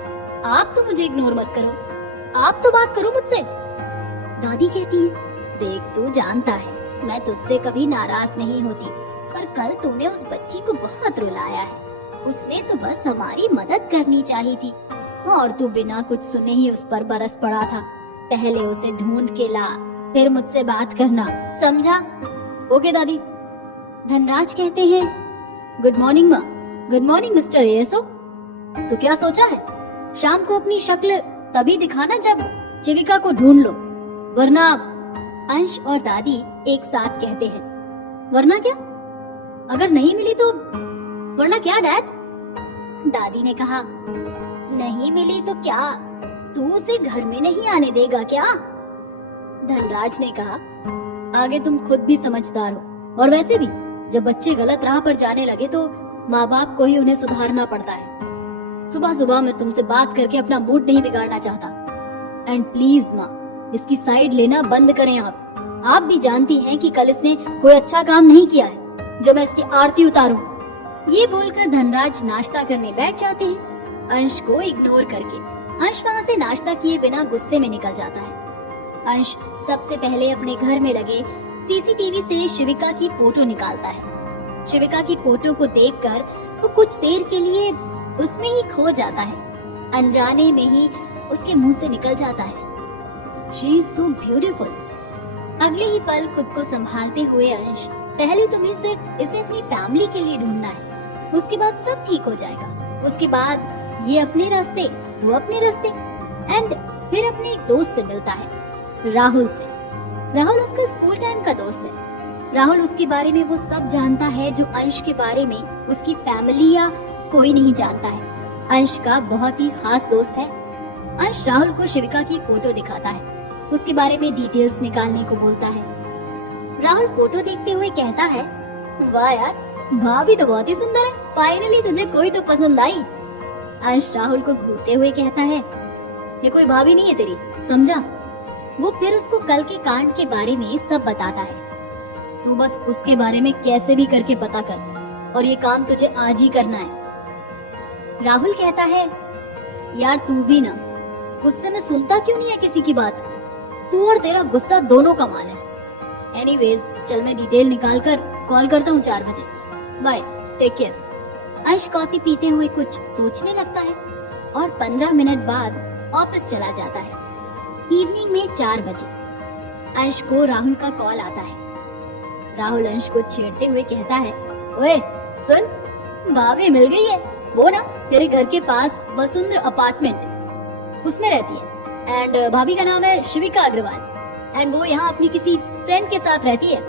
आप तो मुझे इग्नोर मत करो, आप तो बात करो मुझसे। दादी कहती है, देख तू जानता है मैं तुझसे कभी नाराज नहीं होती, पर कल तूने उस बच्ची को बहुत रुलाया है। उसने तो बस हमारी मदद करनी चाहिए थी और तू बिना कुछ सुने ही उस पर बरस पड़ा था। पहले उसे ढूंढ के ला, फिर मुझसे बात करना, समझा? ओके दादी। धनराज कहते हैं, गुड मॉर्निंग माँ। Good morning mister ASO. तो क्या सोचा है? शाम को अपनी शक्ल तभी दिखाना जब जीविका को ढूंढ लो, वरना। अंश और दादी एक साथ कहते हैं, वरना क्या? अगर नहीं मिली तो वरना क्या डैड? दादी ने कहा, नहीं मिली तो क्या, तू उसे घर में नहीं आने देगा क्या? धनराज ने कहा, आगे तुम खुद भी समझदार हो, और वैसे भी जब बच्चे गलत राह पर जाने लगे तो माँ बाप को ही उन्हें सुधारना पड़ता है। सुबह सुबह मैं तुमसे बात करके अपना मूड नहीं बिगाड़ना चाहता। एंड प्लीज माँ, इसकी साइड लेना बंद करें आप भी जानती हैं कि कल इसने कोई अच्छा काम नहीं किया है। जो मैं इसकी आरती उतारूं। ये बोलकर धनराज नाश्ता करने बैठ जाते हैं, अंश को इग्नोर करके। अंश वहाँ से नाश्ता किए बिना गुस्से में निकल जाता है। अंश सबसे पहले अपने घर में लगे सीसीटीवी से शिविका की फोटो निकालता है। शिविका की फोटो को देखकर वो कुछ देर के लिए उसमें ही खो जाता है। अनजाने में ही उसके मुंह से निकल जाता है, शी इज सो ब्यूटीफुल। अगले ही पल खुद को संभालते हुए अंश, पहले तुम्हें सिर्फ इसे अपनी फैमिली के लिए ढूंढना है, उसके बाद सब ठीक हो जाएगा। उसके बाद ये अपने रास्ते, तो अपने रास्ते। एंड फिर अपने एक दोस्त से मिलता है, राहुल से। राहुल उसका स्कूल टाइम का दोस्त है। राहुल उसके बारे में वो सब जानता है जो अंश के बारे में उसकी फैमिली या कोई नहीं जानता है। अंश का बहुत ही खास दोस्त है। अंश राहुल को शिविका की फोटो दिखाता है, उसके बारे में डिटेल्स निकालने को बोलता है। राहुल फोटो देखते हुए कहता है, वाह यार, भाभी तो बहुत ही सुंदर है, फाइनली तुझे कोई तो पसंद आई। अंश राहुल को घूरते हुए कहता है, ये कोई भाभी नहीं है तेरी, समझा। वो फिर उसको कल के कांड के बारे में सब बताता है। तू बस उसके बारे में कैसे भी करके पता कर, और ये काम तुझे आज ही करना है। राहुल कहता है, यार तू भी ना, गुस्से में सुनता क्यों नहीं है किसी की बात। तू और तेरा गुस्सा दोनों का माल है। एनीवेज, चल मैं डिटेल निकाल कर कॉल करता हूँ 4 बजे। Bye, take care. Ansh coffee पीते हुए कुछ सोचने लगता है और 15 मिनट बाद ऑफिस चला जाता है। इवनिंग में 4 बजे अंश को राहुल का कॉल आता है। राहुल अंश को छेड़ते हुए कहता है, ओए सुन, भाभी मिल गई है, वो ना तेरे घर के पास वसुंधरा अपार्टमेंट उसमें रहती है। एंड भाभी का नाम है शिविका अग्रवाल, एंड वो यहाँ अपनी किसी फ्रेंड के साथ रहती है।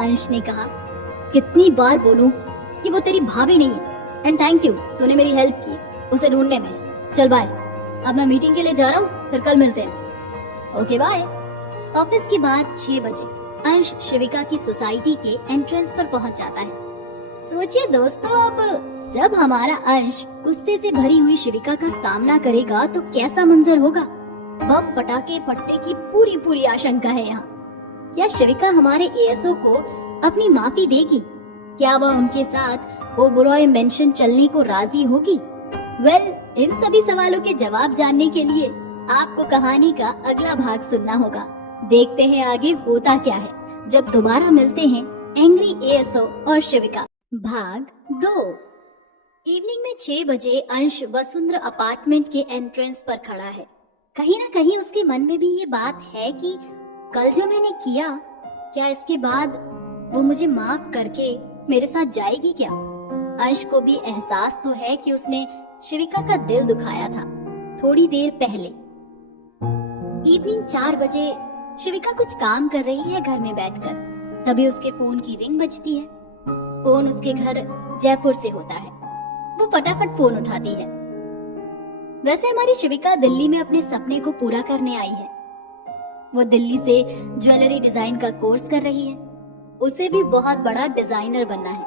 अंश ने कहा, कितनी बार बोलूं कि वो तेरी भाभी नहीं है। एंड थैंक यू, तूने मेरी हेल्प की उसे ढूंढने में। चल बाय, अब मैं मीटिंग के लिए जा रहा हूँ, फिर कल मिलते हैं। Okay bye. ऑफिस के बाद 6 बजे अंश शिविका की सोसाइटी के एंट्रेंस पर पहुंच जाता है। सोचिए दोस्तों, अब जब हमारा अंश गुस्से से भरी हुई शिविका का सामना करेगा तो कैसा मंजर होगा। बम पटाखे फटने की पूरी आशंका है यहाँ। क्या शिविका हमारे एएसओ को अपनी माफी देगी? क्या वह उनके साथ ओबरॉय मेंशन चलने को राजी होगी? वेल, इन सभी सवालों के जवाब जानने के लिए आपको कहानी का अगला भाग सुनना होगा। देखते हैं आगे होता क्या है जब दोबारा मिलते हैं एंग्री एएसओ और शिविका। भाग 2। इवनिंग में 6 बजे अंश वसुंधरा अपार्टमेंट के एंट्रेंस पर खड़ा है। कहीं ना कहीं उसके मन में भी ये बात है कि कल जो मैंने किया, क्या इसके बाद वो मुझे माफ करके मेरे साथ जाएगी क्या? अंश को भी एहसास तो है कि उसने शिविका का दिल दुखाया था थोड़ी देर पहले। इवनिंग 4 बजे शिविका कुछ काम कर रही है घर में बैठकर। तभी उसके फोन की रिंग बजती है। फोन उसके घर जयपुर से होता है। वो फटाफट फोन उठाती है। वैसे हमारी शिविका दिल्ली में अपने सपने को पूरा करने आई है। वो दिल्ली से ज्वेलरी डिजाइन का कोर्स कर रही है। उसे भी बहुत बड़ा डिजाइनर बनना है।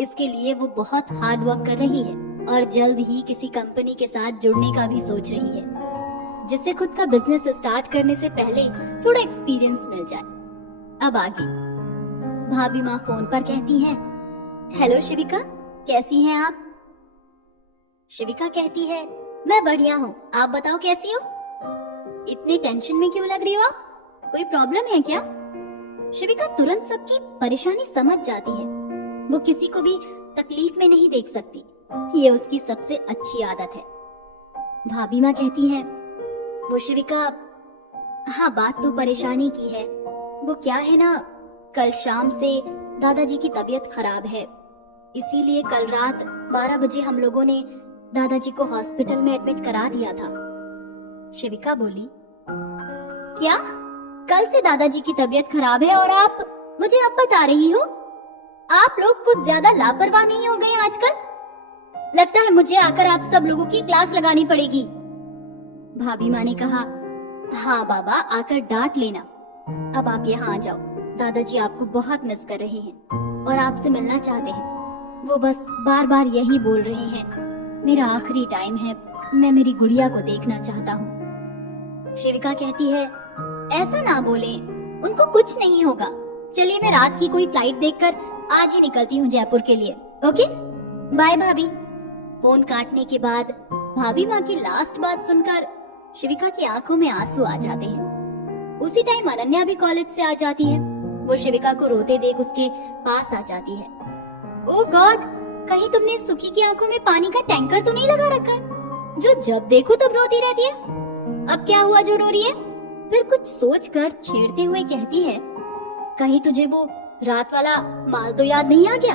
इसके लिए वो बहुत हार्ड वर्क कर रही है और जल्द ही किसी कंपनी के साथ जुड़ने का भी सोच रही है, जिससे खुद का बिजनेस स्टार्ट करने से पहले थोड़ा एक्सपीरियंस मिल जाए। अब आगे भाभी माँ फोन पर कहती हैं, हेलो शिविका, कैसी हैं आप? शिविका कहती है, मैं बढ़िया हूँ, आप बताओ कैसी हो? इतने टेंशन में क्यों लग रही हो आप? कोई प्रॉब्लम है क्या? शिविका तुरंत सबकी परेशानी समझ जाती है। वो किसी को भी तकलीफ में नहीं देख सकती, ये उसकी सबसे अच्छी आदत है। भाभी माँ कहती हैं, वो शिविका, हाँ बात तो परेशानी की है। वो क्या है ना, कल शाम से दादाजी की तबीयत खराब है, इसीलिए कल रात 12 बजे हम लोगों ने दादाजी को हॉस्पिटल में एडमिट करा दिया था। शिविका बोली, क्या कल से दादाजी की तबीयत खराब है और आप मुझे अब बता रही हो? आप लोग कुछ ज्यादा लापरवाह नहीं हो गए आजकल? लगता है मुझे आकर आप सब लोगों की क्लास लगानी पड़ेगी। भाभी माँ ने कहा, हाँ बाबा, आकर डांट लेना। अब आप यहाँ आ जाओ, दादाजी आपको बहुत मिस कर रहे हैं और आपसे मिलना चाहते हैं। वो बस बार बार यही बोल रहे हैं, मेरा आखिरी टाइम है, मैं मेरी गुड़िया को देखना चाहता हूँ। शिविका कहती है, ऐसा ना बोले, उनको कुछ नहीं होगा। चलिए मैं रात की कोई फ्लाइट देखकर आज ही निकलती हूँ जयपुर के लिए। ओके बाय भाभी। फोन काटने के बाद भाभी माँ की लास्ट बात सुनकर शिविका की आंखों में आंसू आ जाते हैं। उसी टाइम अनन्या भी कॉलेज से आ जाती है। वो शिविका को रोते देख उसके पास आ जाती है। ओ गॉड, कहीं तुमने सुखी की आंखों में पानी का टैंकर तो नहीं लगा रखा है, जो जब देखो तब रोती रहती है? अब क्या हुआ जो रो रही है? फिर कुछ सोचकर छेड़ते हुए कहती है, कहीं तुझे वो रात वाला माल तो याद नहीं आ गया?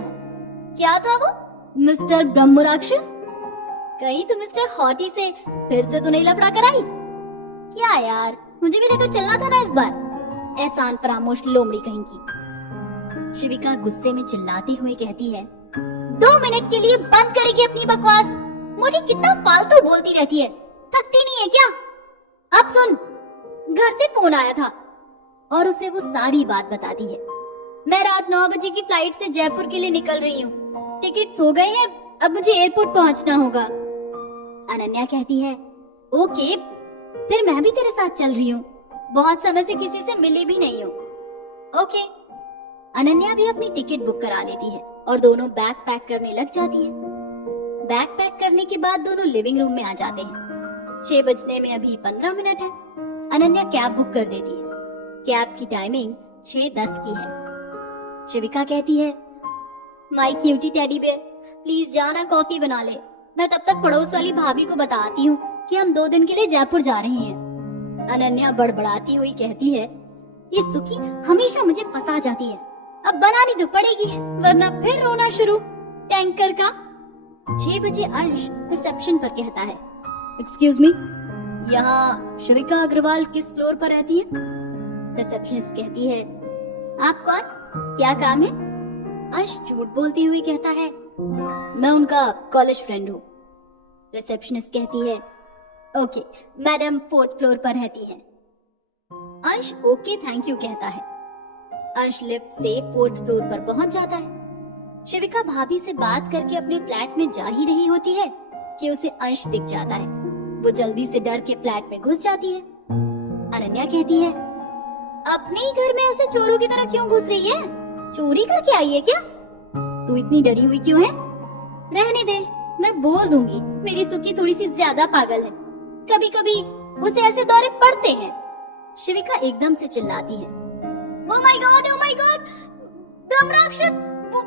क्या था वो, मिस्टर ब्रह्म राक्षस? कहीं तो मिस्टर हॉटी से फिर से तो नहीं लफड़ा कराई? क्या यार, मुझे भी लेकर चलना था ना इस बार, एहसान फरामोश लोमड़ी कहीं की। शिविका गुस्से में चिल्लाते हुए कहती है, 2 मिनट के लिए बंद करेगी अपनी बकवास? मुझे कितना फालतू बोलती रहती है, थकती नहीं है क्या? अब सुन, घर से फोन आया था और उसे वो सारी बात बताती है। मैं रात 9 बजे की फ्लाइट से जयपुर के लिए निकल रही हूँ। टिकट्स हो गए हैं, अब मुझे एयरपोर्ट पहुंचना होगा। अनन्या कहती है, ओके, फिर मैं भी तेरे साथ चल रही हूँ। बहुत समय से किसी से मिली भी नहीं हूँ। ओके। अनन्या भी अपनी टिकट बुक करा लेती है और दोनों बैग पैक करने लग जाती है। बैग पैक करने के बाद दोनों लिविंग रूम में आ जाते हैं। 6 बजने में अभी 15 मिनट है। अनन्या कैब बुक कर देती है। कैब की टाइमिंग 6:10 की है। शिविका कहती है, my cutie teddy bear, please जाना कॉफी बना ले। मैं तब तक पड़ोस वाली भाभी को बताती हूँ कि हम 2 दिन के लिए जयपुर जा रहे हैं। अनन्या बड़बड़ाती हुई कहती है, ये सुखी हमेशा मुझे फंसा जाती है। अब बनानी तो पड़ेगी, वरना फिर रोना शुरू टैंकर का। 6 बजे अंश रिसेप्शन पर कहता है, एक्सक्यूज मी, यहाँ शिविका अग्रवाल किस फ्लोर पर रहती है? रिसेप्शनिस्ट कहती है, आप कौन, क्या काम है? अंश झूठ बोलते हुए कहता है, मैं उनका कॉलेज फ्रेंड हूँ। रिसेप्शनिस्ट कहती है, ओके, मैडम 4th फ्लोर पर रहती है। अंश ओके थैंक यू कहता है। अंश लिफ्ट से 4th फ्लोर पर पहुंच जाता है। शिविका भाभी से बात करके अपने फ्लैट में जा ही रही होती है कि उसे अंश दिख जाता है। वो जल्दी से डर के फ्लैट में घुस जाती है। अनन्या कहती है, अपने ही घर में ऐसे चोरों की तरह क्यों घुस रही है? चोरी करके आई है क्या? तू इतनी डरी हुई क्यों है? रहने दे, मैं बोल दूंगी, मेरी सुखी थोड़ी सी ज्यादा पागल है, कभी कभी उसे ऐसे दौरे पड़ते हैं। शिविका एकदम से चिल्लाती है, ओ माय गॉड, ब्रह्म राक्षस, वो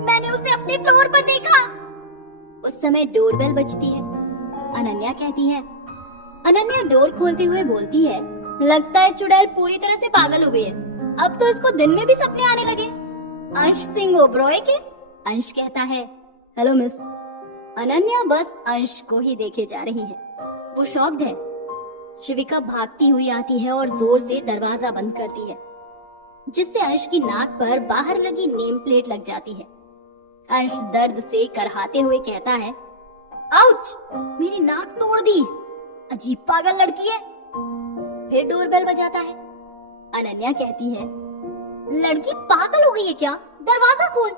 मैंने उसे अपने फ्लोर पर देखा। उस समय डोरबेल बजती है। अनन्या कहती है, अनन्या डोर खोलते हुए बोलती है, लगता है चुड़ैल पूरी तरह से पागल हो गई है, अब तो इसको दिन में भी सपने आने लगे। अंश सिंह ओब्रॉय के? अंश कहता है, हेलो मिस। अनन्या बस अंश को ही देखे जा रही है। वो शॉक्ड है। शिविका भागती हुई आती है और जोर से दरवाजा बंद करती है, जिससे अंश की नाक पर बाहर लगी नेम प्लेट लग जाती है। अंश दर्द से करहाते हुए कहता है, आउच, मेरी नाक तोड़ दी, अजीब पागल लड़की है। फिर डोरबेल बजाता है। अनन्या कहती है, लड़की पागल हो गई है क्या? दरवाजा खोल,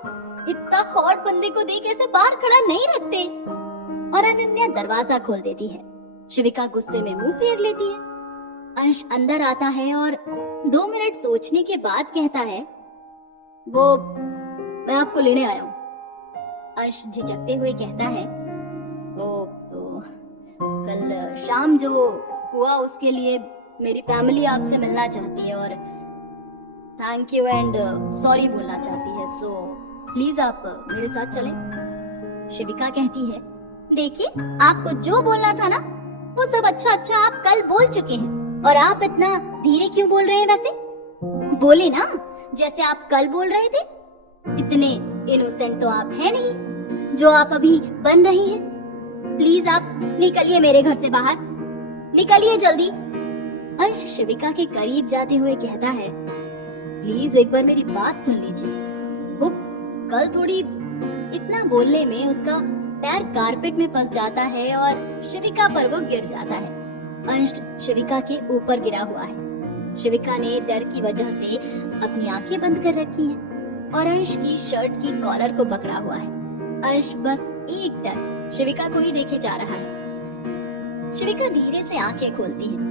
इतना हॉट बंदे को देख ऐसे बाहर खड़ा नहीं रखते। और अनन्या दरवाजा खोल देती है। शिविका गुस्से में मुंह फेर लेती है। अंश अंदर आता है और 2 मिनट सोचने के बाद कहता है, वो मैं आपको लेने आया हूँ। अंश झिझकते हुए कहता है, वो तो कल शाम जो हुआ उसके लिए मेरी फैमिली आपसे मिलना चाहती है और थैंक यू एंड सॉरी बोलना चाहती है, सो प्लीज आप मेरे साथ चलें। शिविका कहती है, देखिए, आपको जो बोलना था ना वो सब अच्छा आप कल बोल चुके हैं, और आप इतना धीरे क्यों बोल रहे हैं? वैसे बोले ना जैसे आप कल बोल रहे थे। इतने इनोसेंट तो आप हैं नहीं जो आप अभी बन रही हैं। प्लीज आप निकलिए मेरे घर से बाहर, निकलिए जल्दी। अंश शिविका के करीब जाते हुए कहता है, प्लीज एक बार मेरी बात सुन लीजिए। वो कल थोड़ी इतना बोलने में उसका पैर कारपेट में फंस जाता है और शिविका पर वो गिर जाता है। अंश शिविका के ऊपर गिरा हुआ है। शिविका ने डर की वजह से अपनी आंखें बंद कर रखी हैं और अंश की शर्ट की कॉलर को पकड़ा हुआ है। अंश बस एकटक शिविका को ही देखे जा रहा है। शिविका धीरे से आंखें खोलती है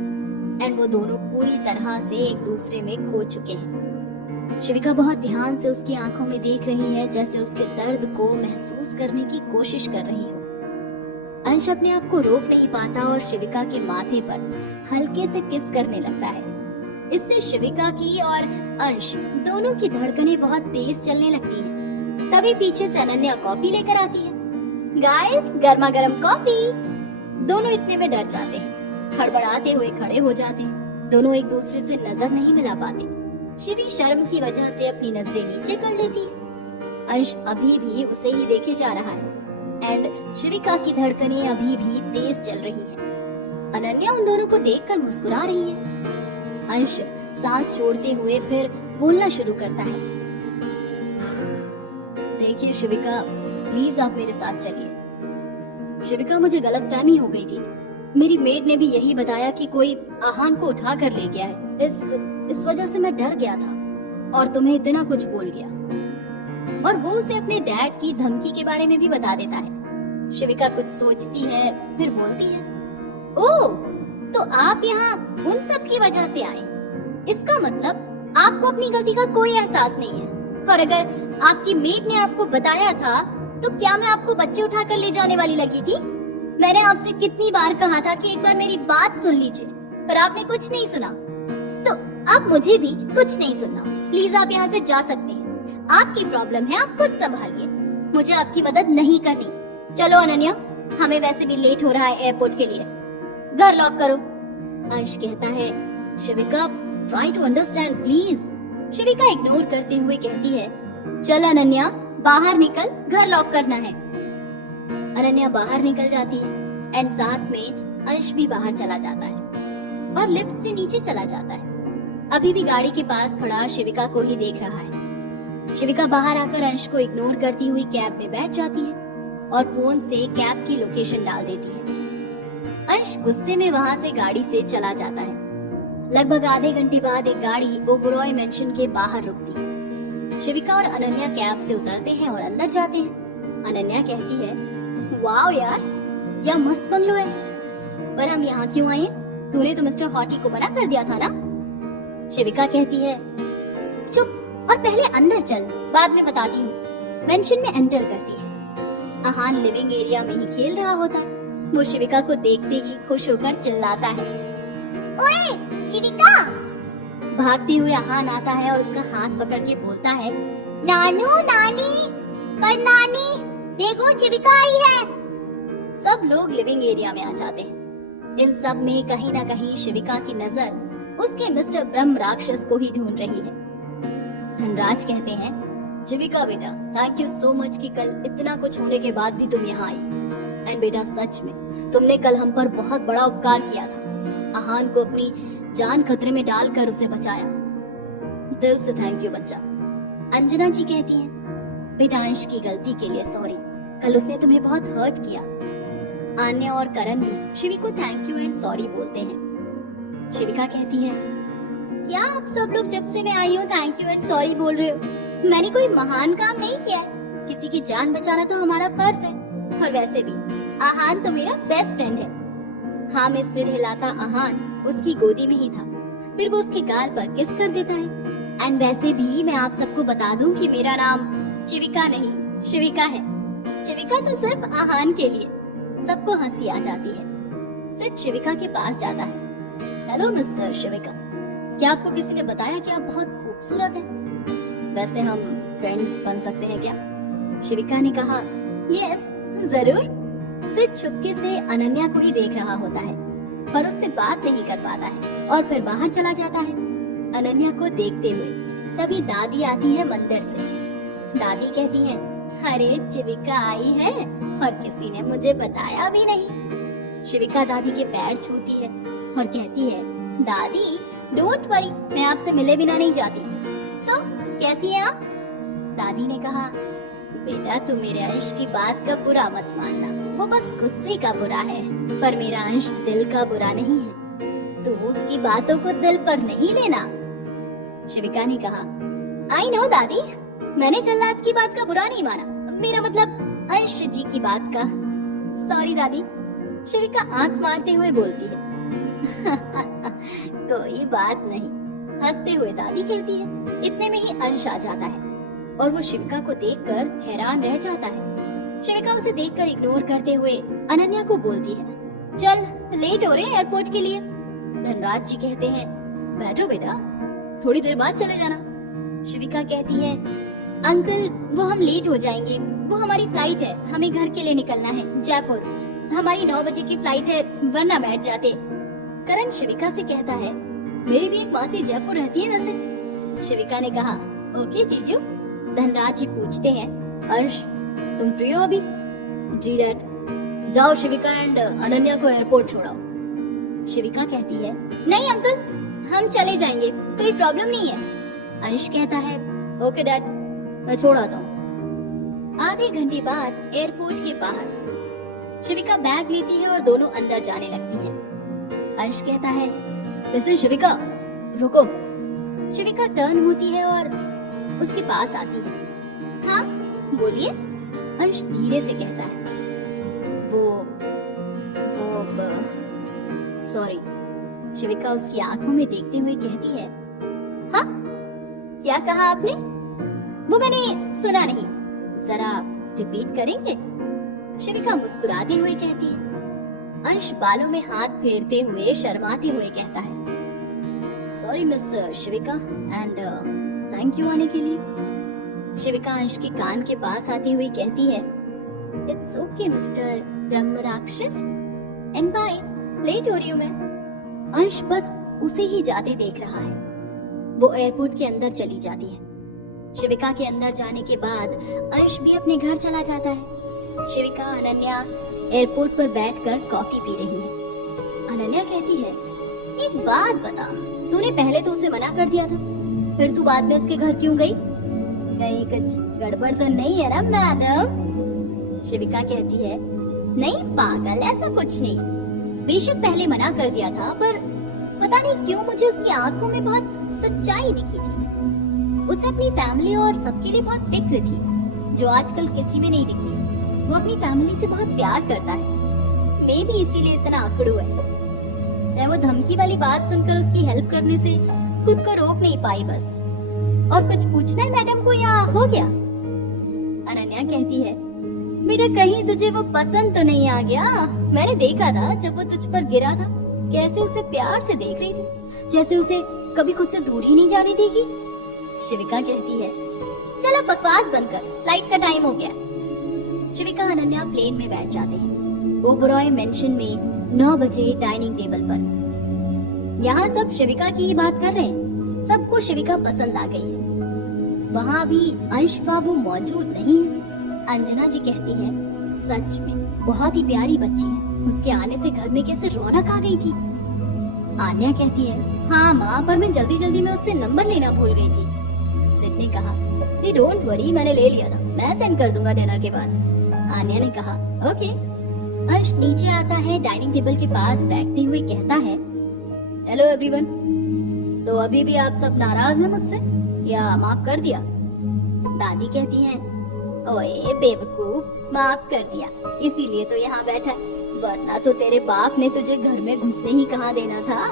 एंड वो दोनों पूरी तरह से एक दूसरे में खो चुके हैं। शिविका बहुत ध्यान से उसकी आंखों में देख रही है, जैसे उसके दर्द को महसूस करने की कोशिश कर रही हो। अंश अपने आप को रोक नहीं पाता और शिविका के माथे पर हल्के से किस करने लगता है। इससे शिविका की और अंश दोनों की धड़कनें बहुत तेज चलने लगती हैं। तभी पीछे से अनन्या कॉफी लेकर आती है। गाइस, गर्मा गर्म कॉफी। दोनों इतने में डर जाते हैं, हड़बड़ाते हुए खड़े हो जाते हैं। दोनों एक दूसरे से नजर नहीं मिला पाते। शिवी शर्म की वजह से अपनी नजरें नीचे कर लेती है। अंश अभी भी उसे ही देखे जा रहा है एंड शिविका की धड़कनें अभी भी तेज चल रही हैं। अनन्या उन दोनों को देखकर मुस्कुरा रही है। अंश सांस छोड़ते हुए फिर बोलना शुरू करता है। देखिए शिविका, प्लीज आप मेरे साथ चलिए। शिविका, मुझे गलतफहमी हो गई थी। मेरी मेड ने भी यही बताया कि कोई आहान को उठा कर ले गया है। इस वजह से मैं डर गया था और तुम्हें इतना कुछ बोल गया। और वो उसे अपने डैड की धमकी के बारे में भी बता देता है। शिविका कुछ सोचती है, फिर बोलती है, ओह, तो आप यहाँ उन सब की वजह से आए। इसका मतलब आपको अपनी गलती का कोई एहसास नहीं है। और अगर आपकी मेड ने आपको बताया था तो क्या मैं आपको बच्चे उठा कर ले जाने वाली लगी थी? मैंने आपसे कितनी बार कहा था कि एक बार मेरी बात सुन लीजिए, पर आपने कुछ नहीं सुना। तो अब मुझे भी कुछ नहीं सुनना। प्लीज आप यहाँ से जा सकते हैं। आपकी प्रॉब्लम है, आप खुद संभालिए। मुझे आपकी मदद नहीं करनी। चलो अनन्या, हमें वैसे भी लेट हो रहा है एयरपोर्ट के लिए। घर लॉक करो। अंश कहता है, Shivika, try to understand please. Shivika ignore करते हुए कहती है, चल अनन्या, बाहर निकल, घर लॉक करना है। अनन्या बाहर निकल जाती है एंड साथ में अंश भी बाहर चला जाता है और लिफ्ट से नीचे चला जाता है। अभी भी गाड़ी के पास खड़ा शिविका को ही देख रहा है। शिविका बाहर आकर अंश को इग्नोर करती हुई कैब में बैठ जाती है और फोन से कैब की लोकेशन डाल देती है। अंश गुस्से में वहाँ से गाड़ी से चला जाता है। लगभग आधे घंटे बाद एक गाड़ी ओबरॉय मेंशन के बाहर रुकती है। शिविका और अनन्या कैब से उतरते हैं और अंदर जाते हैं। अनन्या कहती है, वाओ यार, क्या मस्त बंगलो है। पर हम यहाँ क्यों आए? तूने तो मिस्टर हॉटी को मना कर दिया था ना? शिविका कहती है, चुप और पहले अंदर चल, बाद में बताती हूँ। मेंशन में एंटर करती है। आहान लिविंग एरिया में ही खेल रहा होता है। वो शिविका को देखते ही खुश होकर चिल्लाता है, ओए शिविका। भागते हुए आहान आता है और उसका हाथ पकड़ के बोलता है, नानू, नानी, पर नानी देखो, शिविका आई है। सब लोग लिविंग एरिया में आ जाते हैं। इन सब में कहीं ना कहीं शिविका की नजर उसके मिस्टर ब्रह्म राक्षस को ही ढूंढ रही है। धनराज कहते हैं, शिविका बेटा, थैंक यू सो मच कि कल इतना कुछ होने के बाद भी तुम यहाँ आई। एंड बेटा, सच में तुमने कल हम पर बहुत बड़ा उपकार किया था। आहान को अपनी जान खतरे में डालकर उसे बचाया। दिल से थैंक यू बच्चा। अंजना जी कहती हैं, बेटा, अंश की गलती के लिए सॉरी। कल उसने तुम्हें बहुत हर्ट किया। आन्या और करण भी शिवी को थैंक यू एंड सॉरी बोलते हैं। शिविका कहती है, क्या आप सब लोग जब से मैं आई हूँ थैंक यू एंड सॉरी बोल रहे हो? मैंने कोई महान काम नहीं किया है। किसी की जान बचाना तो हमारा फर्ज है। और वैसे भी आहान तो मेरा बेस्ट फ्रेंड है। हाँ, में सिर हिलाता आहान उसकी गोदी में ही था। फिर वो उसके गाल पर किस कर देता है। एंड वैसे भी मैं आप सबको बता दूं कि मेरा नाम शिविका नहीं, शिविका है। शिविका तो सिर्फ आहान के लिए। सबको हंसी आ जाती है। सिड शिविका के पास जाता है। हेलो मिस्टर शिविका, क्या आपको किसी ने बताया कि आप बहुत खूबसूरत हैं? वैसे हम फ्रेंड्स बन सकते हैं क्या? शिविका ने कहा, यस जरूर। सिड चुपके से अनन्या को ही देख रहा होता है पर उससे बात नहीं कर पाता है और फिर बाहर चला जाता है अनन्या को देखते हुए। तभी दादी आती है मंदिर से। दादी कहती है, अरे शिविका आई है और किसी ने मुझे बताया भी नहीं। शिविका दादी के पैर छूती है और कहती है, दादी डोंट वरी, मैं आपसे मिले बिना नहीं जाती। सो कैसी है आप? दादी ने कहा, बेटा तू मेरे अंश की बात का बुरा मत मानना, वो बस गुस्से का बुरा है, पर मेरा अंश दिल का बुरा नहीं है, तो उसकी बातों को दिल पर नहीं लेना। शिविका ने कहा, आई नो दादी, मैंने जल्लाद की बात का बुरा नहीं माना, मेरा मतलब अंश जी की बात का। सॉरी दादी। शिविका आंख मारते हुए बोलती है, कोई बात नहीं, हंसते हुए दादी कहती है। इतने में ही अंश आ जाता है और वो शिविका को देखकर हैरान रह जाता है। शिविका उसे देखकर इग्नोर करते हुए अनन्या को बोलती है, चल लेट हो रहे हैं एयरपोर्ट के लिए। धनराज जी कहते हैं, बैठो बेटा, थोड़ी देर बाद चले जाना। शिविका कहती है, अंकल वो हम लेट हो जाएंगे, वो हमारी फ्लाइट है, हमें घर के लिए निकलना है जयपुर, हमारी 9 बजे की फ्लाइट है, वरना बैठ जाते। करण शिविका से कहता है, मेरी भी एक मासी जयपुर रहती है वैसे। शिविका ने कहा, ओके जीजू। धनराज जी पूछते हैं, अंश तुम फ्री हो अभी? जी डैड। जाओ शिविका एंड अनन्या को एयरपोर्ट छोड़ाओ। शिविका कहती है, नहीं अंकल हम चले जाएंगे, कोई प्रॉब्लम नहीं है। अंश कहता है, ओके डैड मैं छोड़ आता हूँ। आधे घंटे बाद एयरपोर्ट के बाहर शिविका बैग लेती है और दोनों अंदर जाने लगती है। अंश कहता है, लिसन शिविका रुको। शिविका टर्न होती है और उसके पास आती है। हाँ बोलिए, अंश धीरे से कहता है। वो सॉरी, शिविका उसकी आंखों में देखते हुए कहती है। हाँ क्या कहा आपने? वो मैंने सुना नहीं, जरा रिपीट करेंगे? शिविका मुस्कुराते हुए कहती है। अंश बालों में हाथ फेरते हुए शर्माते हुए कहता है, sorry miss Shivika and thank you आने के लिए। शिविका अंश के कान के पास आती हुई कहती है, इट्स ओके मिस्टर ब्रह्म राक्षस एंड बाय, लेट हो रही हूँ मैं। अंश बस उसे ही जाते देख रहा है। वो एयरपोर्ट के अंदर चली जाती है। शिविका के अंदर जाने के बाद अंश भी अपने घर चला जाता है। शिविका अनन्या एयरपोर्ट पर बैठकर कॉफी पी रही है। अनन्या कहती है, एक बात बता, तूने पहले तो उसे मना कर दिया था, फिर तू बाद में उसके घर क्यों गई? कहीं कुछ गड़बड़ तो नहीं है ना मैडम? शिविका कहती है, नहीं पागल, ऐसा कुछ नहीं। बेशक पहले मना कर दिया था, पर पता नहीं क्यों मुझे उसकी आंखों में बहुत सच्चाई दिखी थी। उसे अपनी फैमिली और सबके लिए बहुत फिक्र थी, जो आजकल किसी में नहीं दिखती। वो अपनी फैमिली से बहुत प्यार करता है, मैं भी इसीलिए इतना आकड़ू है। मैं वो धमकी वाली बात सुनकर उसकी हेल्प करने से खुद को रोक नहीं पाई बस। और कुछ पूछना है मैडम को या हो गया? अनन्या कहती है, बेटा कहीं तुझे वो पसंद तो नहीं आ गया? मैंने देखा था जब वो तुझ पर गिरा था, कैसे उसे प्यार से देख रही थी, जैसे उसे कभी खुद से दूर ही नहीं जाने देगी। शिविका कहती है, चलो बकवास बंद कर, फ्लाइट का टाइम हो गया। शिविका अनन्या प्लेन में बैठ जाते हैं। ओबरॉय मेंशन में 9 बजे डाइनिंग टेबल पर। यहाँ सब शिविका की ही बात कर रहे हैं। सबको शिविका पसंद आ गई है। वहाँ भी अंश बाबू मौजूद नहीं है। अंजना जी कहती है, सच में बहुत ही प्यारी बच्ची है, उसके आने से घर में कैसे रौनक आ गई थी। आन्या कहती है, हाँ माँ, पर मैं जल्दी जल्दी में उससे नंबर लेना भूल गई थी। सिड ने कहा, डोंट वरी, मैंने ले लिया था, मैं सेंड कर दूंगा डिनर के बाद। आन्या ने कहा, ओके। अंश नीचे आता है, डाइनिंग टेबल के पास बैठते हुए कहता है, हेलो एवरीवन, तो अभी भी आप सब नाराज हैं मुझसे या माफ कर दिया? दादी कहती हैं, ओए बेवकूफ, माफ कर दिया, इसीलिए तो यहाँ बैठा है, वरना तो तेरे बाप ने तुझे घर में घुसने ही कहाँ देना था।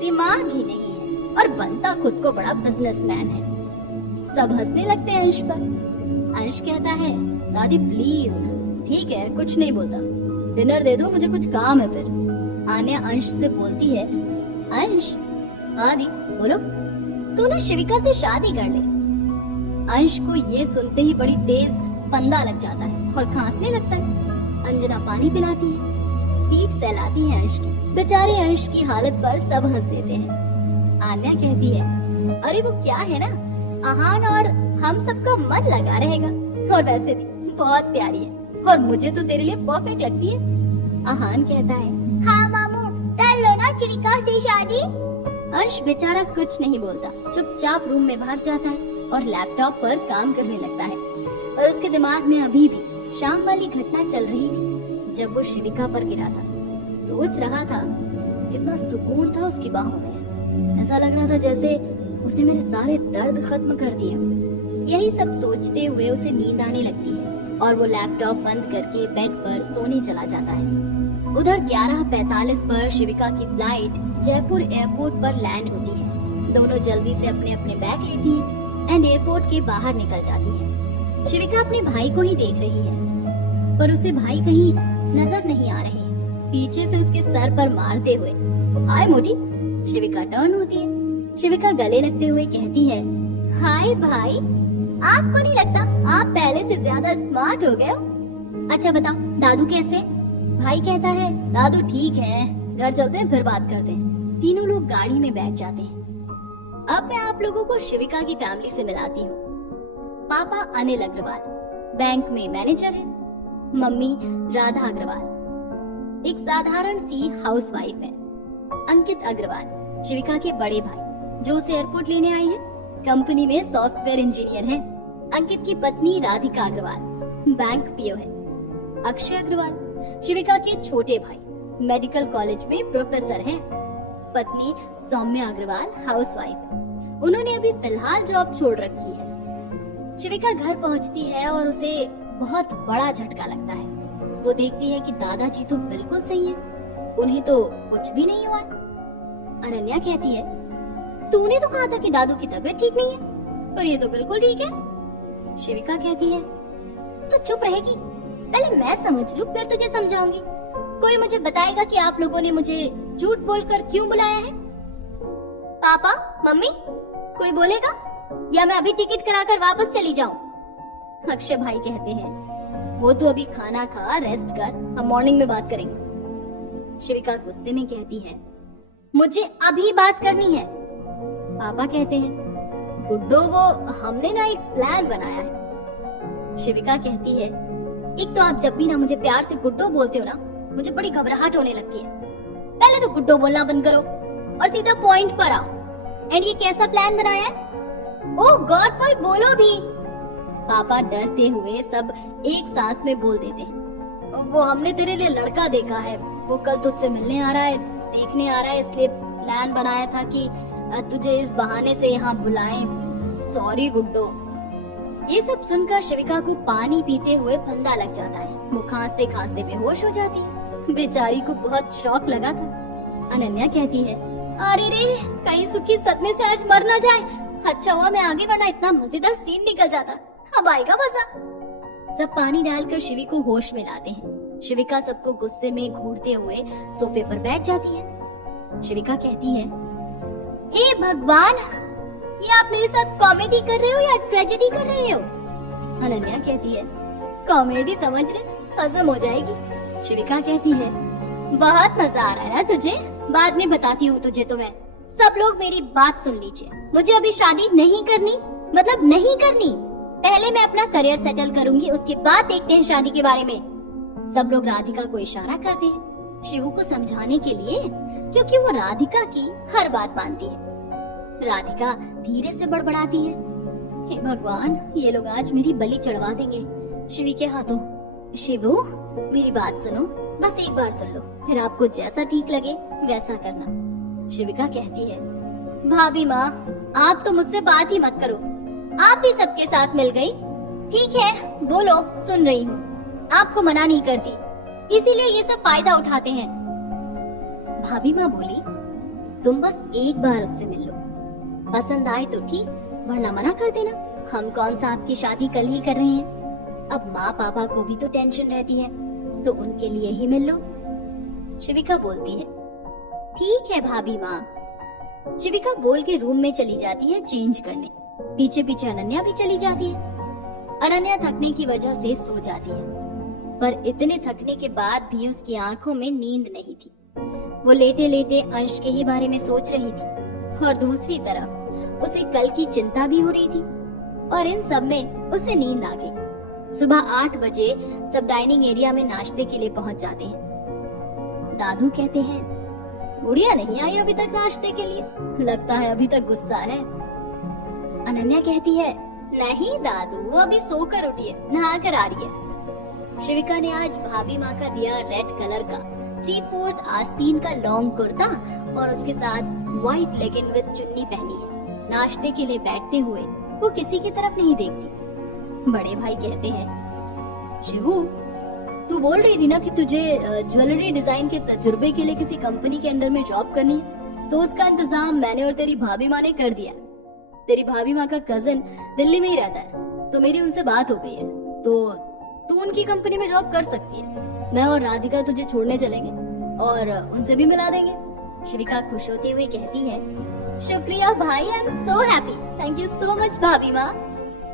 दिमाग ही नहीं है और बनता खुद को बड़ा बिजनेसमैन है। सब हंसने लगते हैं अंश पर। अंश कहता है, दादी प्लीज, ठीक है कुछ नहीं बोलता, डिनर दे दो, मुझे कुछ काम है फिर। आन्या अंश से बोलती है, अंश, हाँ दी बोलो, तू ना शिविका से शादी कर ले। अंश को ये सुनते ही बड़ी तेज फंदा लग जाता है और खांसने लगता है। अंजना पानी पिलाती है, पीठ सहलाती है अंश की। बेचारे अंश की हालत पर सब हंस देते हैं। आन्या कहती है, अरे वो क्या है ना, आहान और हम सबका मन लगा रहेगा, और वैसे भी बहुत प्यारी है और मुझे तो तेरे लिए परफेक्ट लगती है। आहान कहता है, हाँ मामू, कर लो ना शिविका से शादी। अंश बेचारा कुछ नहीं बोलता, चुपचाप रूम में भाग जाता है और लैपटॉप पर काम करने लगता है। और उसके दिमाग में अभी भी शाम वाली घटना चल रही थी जब वो शिविका पर गिरा था। सोच रहा था कितना सुकून था उसकी बाहों में, ऐसा लग रहा था जैसे उसने मेरे सारे दर्द खत्म कर दिए। यही सब सोचते हुए उसे नींद आने लगती है और वो लैपटॉप बंद करके बेड पर सोने चला जाता है। उधर 11:45 पर शिविका की फ्लाइट जयपुर एयरपोर्ट पर लैंड होती है। दोनों जल्दी से अपने अपने बैग लेती हैं एंड एयरपोर्ट के बाहर निकल जाती हैं। शिविका अपने भाई को ही देख रही है, पर उसे भाई कहीं नजर नहीं आ रहे हैं। पीछे से उसके सर पर मारते हुए हाय मोटी। शिविका टर्न होती है। शिविका गले लगते हुए कहती है, हाय भाई, आपको नहीं लगता आप पहले से ज्यादा स्मार्ट हो गए हो? अच्छा बताओ दादू कैसे? भाई कहता है, दादू ठीक है, घर चलते हैं फिर बात करते हैं। तीनों लोग गाड़ी में बैठ जाते हैं। अब मैं आप लोगों को शिविका की फैमिली से मिलाती हूँ। पापा अनिल अग्रवाल बैंक में मैनेजर है। मम्मी राधा अग्रवाल एक साधारण सी हाउसवाइफ है। अंकित अग्रवाल शिविका के बड़े भाई जो उसे एयरपोर्ट लेने आए हैं, कंपनी में सॉफ्टवेयर इंजीनियर हैं। अंकित की पत्नी राधिका अग्रवाल बैंक पीओ है। अक्षय अग्रवाल शिविका के छोटे भाई मेडिकल कॉलेज में प्रोफेसर हैं। पत्नी सौम्या अग्रवाल हाउसवाइफ है। उन्होंने अभी फिलहाल जॉब छोड़ रखी है। शिविका घर पहुंचती है और उसे बहुत बड़ा झटका लगता है। वो देखती है कि दादाजी तो बिल्कुल सही हैं, उन्हें तो कुछ भी नहीं हुआ। अनन्या कहती है, तूने तो कहा था कि दादू की तबीयत ठीक नहीं है, पर ये तो बिल्कुल ठीक है। शिविका कहती है, तो चुप रहेगी? पहले मैं समझ लूं फिर तुझे समझाऊंगी। कोई मुझे बताएगा कि आप लोगों ने मुझे झूठ बोलकर क्यों बुलाया है? पापा, मम्मी, कोई बोलेगा या मैं अभी टिकट कराकर वापस चली जाऊं? अक्षय भाई कहते हैं, वो तो अभी खाना खा, रेस्ट कर, हम मॉर्निंग में बात करेंगे। शिविका गुस्से में कहती है, मुझे अभी बात करनी है। पापा कहते हैं, गुड्डो वो हमने ना एक प्लान बनाया है। शिविका कहती है, एक तो आप जब भी ना मुझे प्यार से गुड्डो बोलते हो ना, मुझे बड़ी घबराहट होने लगती है। पहले तो गुड्डो बोलना बंद करो और सीधा पॉइंट पर आओ। एंड ये कैसा प्लान बनाया है? ओह गॉड, कोई बोलो भी। पापा डरते हुए सब एक सांस में बोल देते हैं, वो हमने तेरे लिए लड़का देखा है, वो कल तुझसे मिलने आ रहा है, देखने आ रहा है, इसलिए प्लान बनाया था कि तुझे इस बहाने से यहाँ बुलाएं। सॉरी गुड्डो। ये सब सुनकर शिविका को पानी पीते हुए फंदा लग जाता है। वो खांसते खांसते बेहोश हो जाती। बेचारी को बहुत शौक लगा था। अनन्या कहती है, अरे रे, कहीं सुखी सदमे से आज मर ना जाए। अच्छा हुआ मैं आगे, वरना इतना मजेदार सीन निकल जाता। अब आएगा मजा। सब पानी डालकर शिवी को होश में लाते हैं। शिविका सबको गुस्से में घूरते हुए सोफे पर बैठ जाती है। शिविका कहती है, हे भगवान, ये आप मेरे साथ कॉमेडी कर रहे हो या ट्रेजेडी कर रहे हो? अनन्या कहती है, कॉमेडी समझ ले, हजम हो जाएगी। शिविका कहती है, बहुत मजा आ रहा है ना तुझे? बाद में बताती हूँ तुझे। तो मैं सब लोग मेरी बात सुन लीजिए, मुझे अभी शादी नहीं करनी, मतलब नहीं करनी। पहले मैं अपना करियर सेटल करूंगी, उसके बाद देखते हैं शादी के बारे में। सब लोग राधिका को इशारा करते हैं शिवू को समझाने के लिए, क्योंकि वो राधिका की हर बात मानती है। राधिका धीरे से बड़बड़ाती है, हे भगवान, ये लोग आज मेरी बलि चढ़वा देंगे शिवी के हाथों। शिवू, मेरी बात सुनो, बस एक बार सुन लो, फिर आपको जैसा ठीक लगे वैसा करना। शिविका कहती है, भाभी माँ, आप तो मुझसे बात ही मत करो, आप भी सबके साथ मिल गई। ठीक है, बोलो, सुन रही हूँ। आपको मना नहीं करती, इसीलिए ये सब फायदा उठाते हैं। भाभी माँ बोली, तुम बस एक बार उससे मिल लो, पसंद आए तो ठीक, वरना मना कर देना। हम कौन सा आपकी शादी कल ही कर रहे हैं। अब माँ पापा को भी तो टेंशन रहती है, तो उनके लिए ही मिल लो। शिविका बोलती है, ठीक है भाभी माँ। शिविका बोल के रूम में चली जाती है चेंज करने। पीछे पीछे अनन्या भी चली जाती है। अनन्या थकने की वजह से सो जाती है, पर इतने थकने के बाद भी उसकी आंखों में नींद नहीं थी। वो लेटे लेटे अंश के ही बारे में सोच रही थी और दूसरी तरफ उसे कल की चिंता भी हो रही थी, और इन सब में उसे नींद आ गई। सुबह 8 बजे सब डाइनिंग एरिया में नाश्ते के लिए पहुंच जाते हैं। दादू कहते हैं, गुड़िया नहीं आई अभी तक नाश्ते के लिए, लगता है अभी तक गुस्सा है। अनन्या कहती है, नहीं दादू, वो अभी सोकर उठी है, नहा कर आ रही है। शिविका ने आज भाभी माँ का दिया रेड कलर का 3/4 आस्तीन का लॉन्ग कुर्ता और उसके साथ व्हाइट लेगिंग विद चुन्नी पहनी है। नाश्ते के लिए बैठते हुए वो किसी की तरफ नहीं देखती। बड़े भाई कहते हैं, शिवू, तू बोल रही थी ना कि तुझे ज्वेलरी डिजाइन के तजुर्बे के लिए किसी कंपनी के अंडर में जॉब करनी है, तो उसका इंतजाम मैंने और तेरी भाभी माँ ने कर दिया। तेरी भाभी माँ का कजन दिल्ली में ही रहता है, तो मेरी उनसे बात हो गई है, तो तू उनकी कंपनी में जॉब कर सकती है। मैं और राधिका तुझे छोड़ने चलेंगे और उनसे भी मिला देंगे। शिविका खुश होते हुए कहती है, शुक्रिया भाई, I am so happy, thank you so much भाभी माँ।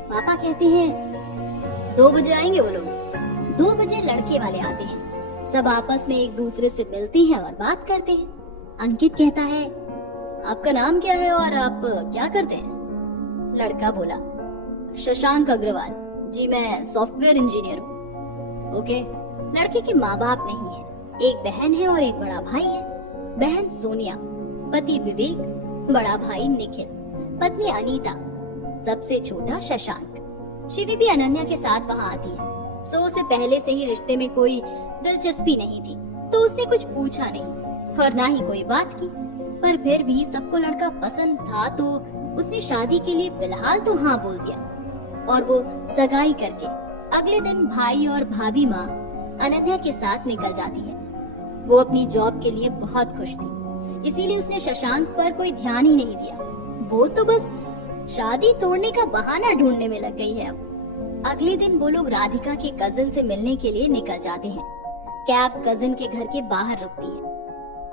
पापा कहते हैं 2 बजे आएंगे वो लोग। 2 बजे लड़के वाले आते हैं। सब आपस में एक दूसरे से मिलते हैं और बात करते हैं। अंकित कहता है, आपका नाम क्या है और आप क्या करते हैं? लड़का बोला, शशांक अग्रवाल जी, मैं सॉफ्टवेयर इंजीनियर हूँ। ओके। लड़के के माँ बाप नहीं है, एक बहन है और एक बड़ा भाई है। बहन सोनिया, पति विवेक, बड़ा भाई निखिल, पत्नी अनीता, सबसे छोटा शशांक। शिवी भी अनन्या के साथ वहाँ आती है। सो उसे पहले से ही रिश्ते में कोई दिलचस्पी नहीं थी, तो उसने कुछ पूछा नहीं और ना ही कोई बात की। पर फिर भी सबको लड़का पसंद था, तो उसने शादी के लिए फिलहाल तो हाँ बोल दिया। और वो सगाई करके अगले दिन भाई और भाभी माँ अनन्या के साथ निकल जाती है। वो अपनी जॉब के लिए बहुत खुश थी, इसीलिए उसने शशांक पर कोई ध्यान ही नहीं दिया। वो तो बस शादी तोड़ने का बहाना ढूंढने में लग गई है अब। अगले दिन वो लोग राधिका के कजिन से मिलने के लिए निकल जाते हैं। कैब कजिन के घर के बाहर रुकती है।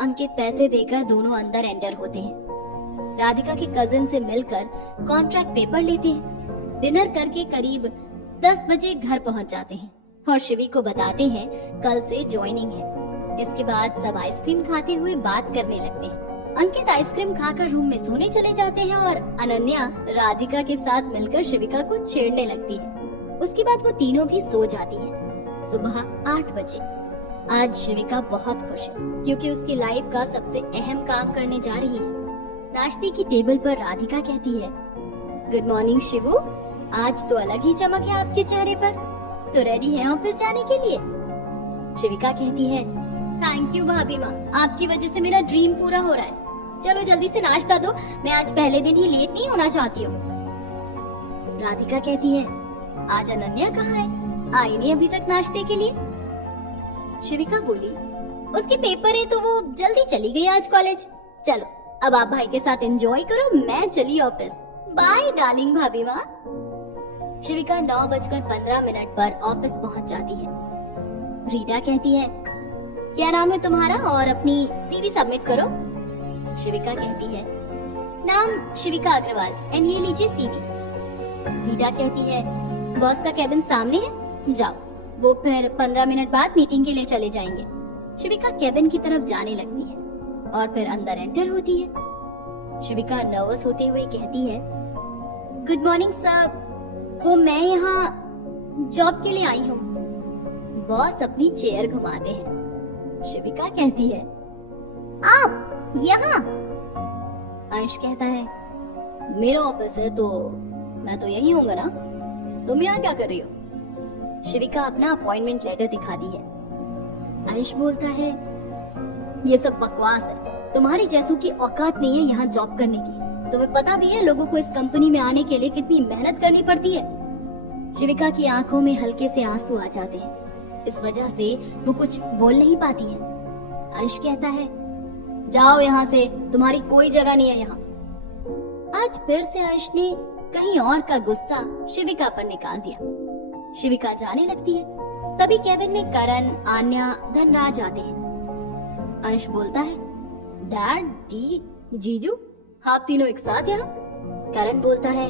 अंकित पैसे देकर दोनों अंदर एंटर होते हैं। राधिका के कजिन से मिलकर कॉन्ट्रैक्ट पेपर लेते हैं। डिनर करके करीब 10 बजे घर पहुंच जाते हैं और शिवी को बताते हैं कल से ज्वाइनिंग है। इसके बाद सब आइसक्रीम खाते हुए बात करने लगते हैं। अंकित आइसक्रीम खाकर रूम में सोने चले जाते हैं और अनन्या राधिका के साथ मिलकर शिविका को छेड़ने लगती है। उसके बाद वो तीनों भी सो जाती हैं। सुबह 8 बजे आज शिविका बहुत खुश है, क्योंकि उसकी लाइफ का सबसे अहम काम करने जा रही है। नाश्ते की टेबल पर राधिका कहती है, गुड मॉर्निंग शिवू, आज तो अलग ही चमक है आपके चेहरे पर। तो रेडी है ऑफिस जाने के लिए? शिविका कहती है, थैंक यू भाभी माँ, आपकी वजह से मेरा ड्रीम पूरा हो रहा है। चलो जल्दी से नाश्ता दो, मैं आज पहले दिन ही लेट नहीं होना चाहती हूँ। राधिका कहती है, आज अनन्या कहाँ है? आई नहीं अभी तक नाश्ते के लिए। शिविका बोली, उसके पेपर है तो वो जल्दी चली गई आज कॉलेज। चलो अब आप भाई के साथ एंजॉय करो, मैं चली ऑफिस। बाय डार्लिंग भाभी माँ। शिविका 9:15 पर ऑफिस पहुंच जाती है। रीटा कहती है, क्या नाम है तुम्हारा और अपनी सीवी सबमिट करो। शिविका कहती है, नाम शिविका अग्रवाल एंड ये लीजिए सीवी। रीटा कहती है, बॉस का केबिन सामने है, जाओ। वो फिर 15 मिनट बाद मीटिंग के लिए चले जाएंगे। शिविका केबिन की तरफ जाने लगती है और फिर अंदर एंटर होती है। शिविका नर्वस होते हुए कहती है, गुड मॉर्निंग सर, वो मैं यहाँ जॉब के लिए आई हूँ। बॉस अपनी चेयर घुमाते हैं। शिविका कहती है, आप यहाँ? अंश कहता है, मेरा ऑफिस है तो मैं तो यही होऊंगा ना, तुम यहाँ क्या कर रही हो? शिविका अपना अपॉइंटमेंट लेटर दिखाती है। अंश बोलता है, ये सब बकवास है, तुम्हारी जैसों की औकात नहीं है यहाँ जॉब करने की। तुम्हें पता भी है लोगों को इस कंपनी में आने के लिए कितनी मेहनत करनी पड़ती है। शिविका की आंखों में हल्के से आंसू आ जाते हैं, इस वजह से वो कुछ बोल नहीं पाती है। अंश कहता है, जाओ यहाँ से, तुम्हारी कोई जगह नहीं है यहाँ। आज फिर से अंश ने कहीं और का गुस्सा शिविका पर निकाल दिया। शिविका जाने लगती है। तभी केबिन में करण, आन्या, धनराज आते हैं। अंश बोलता है, डैड, दी, जीजू, आप तीनों एक साथ यहाँ? करण बोलता है,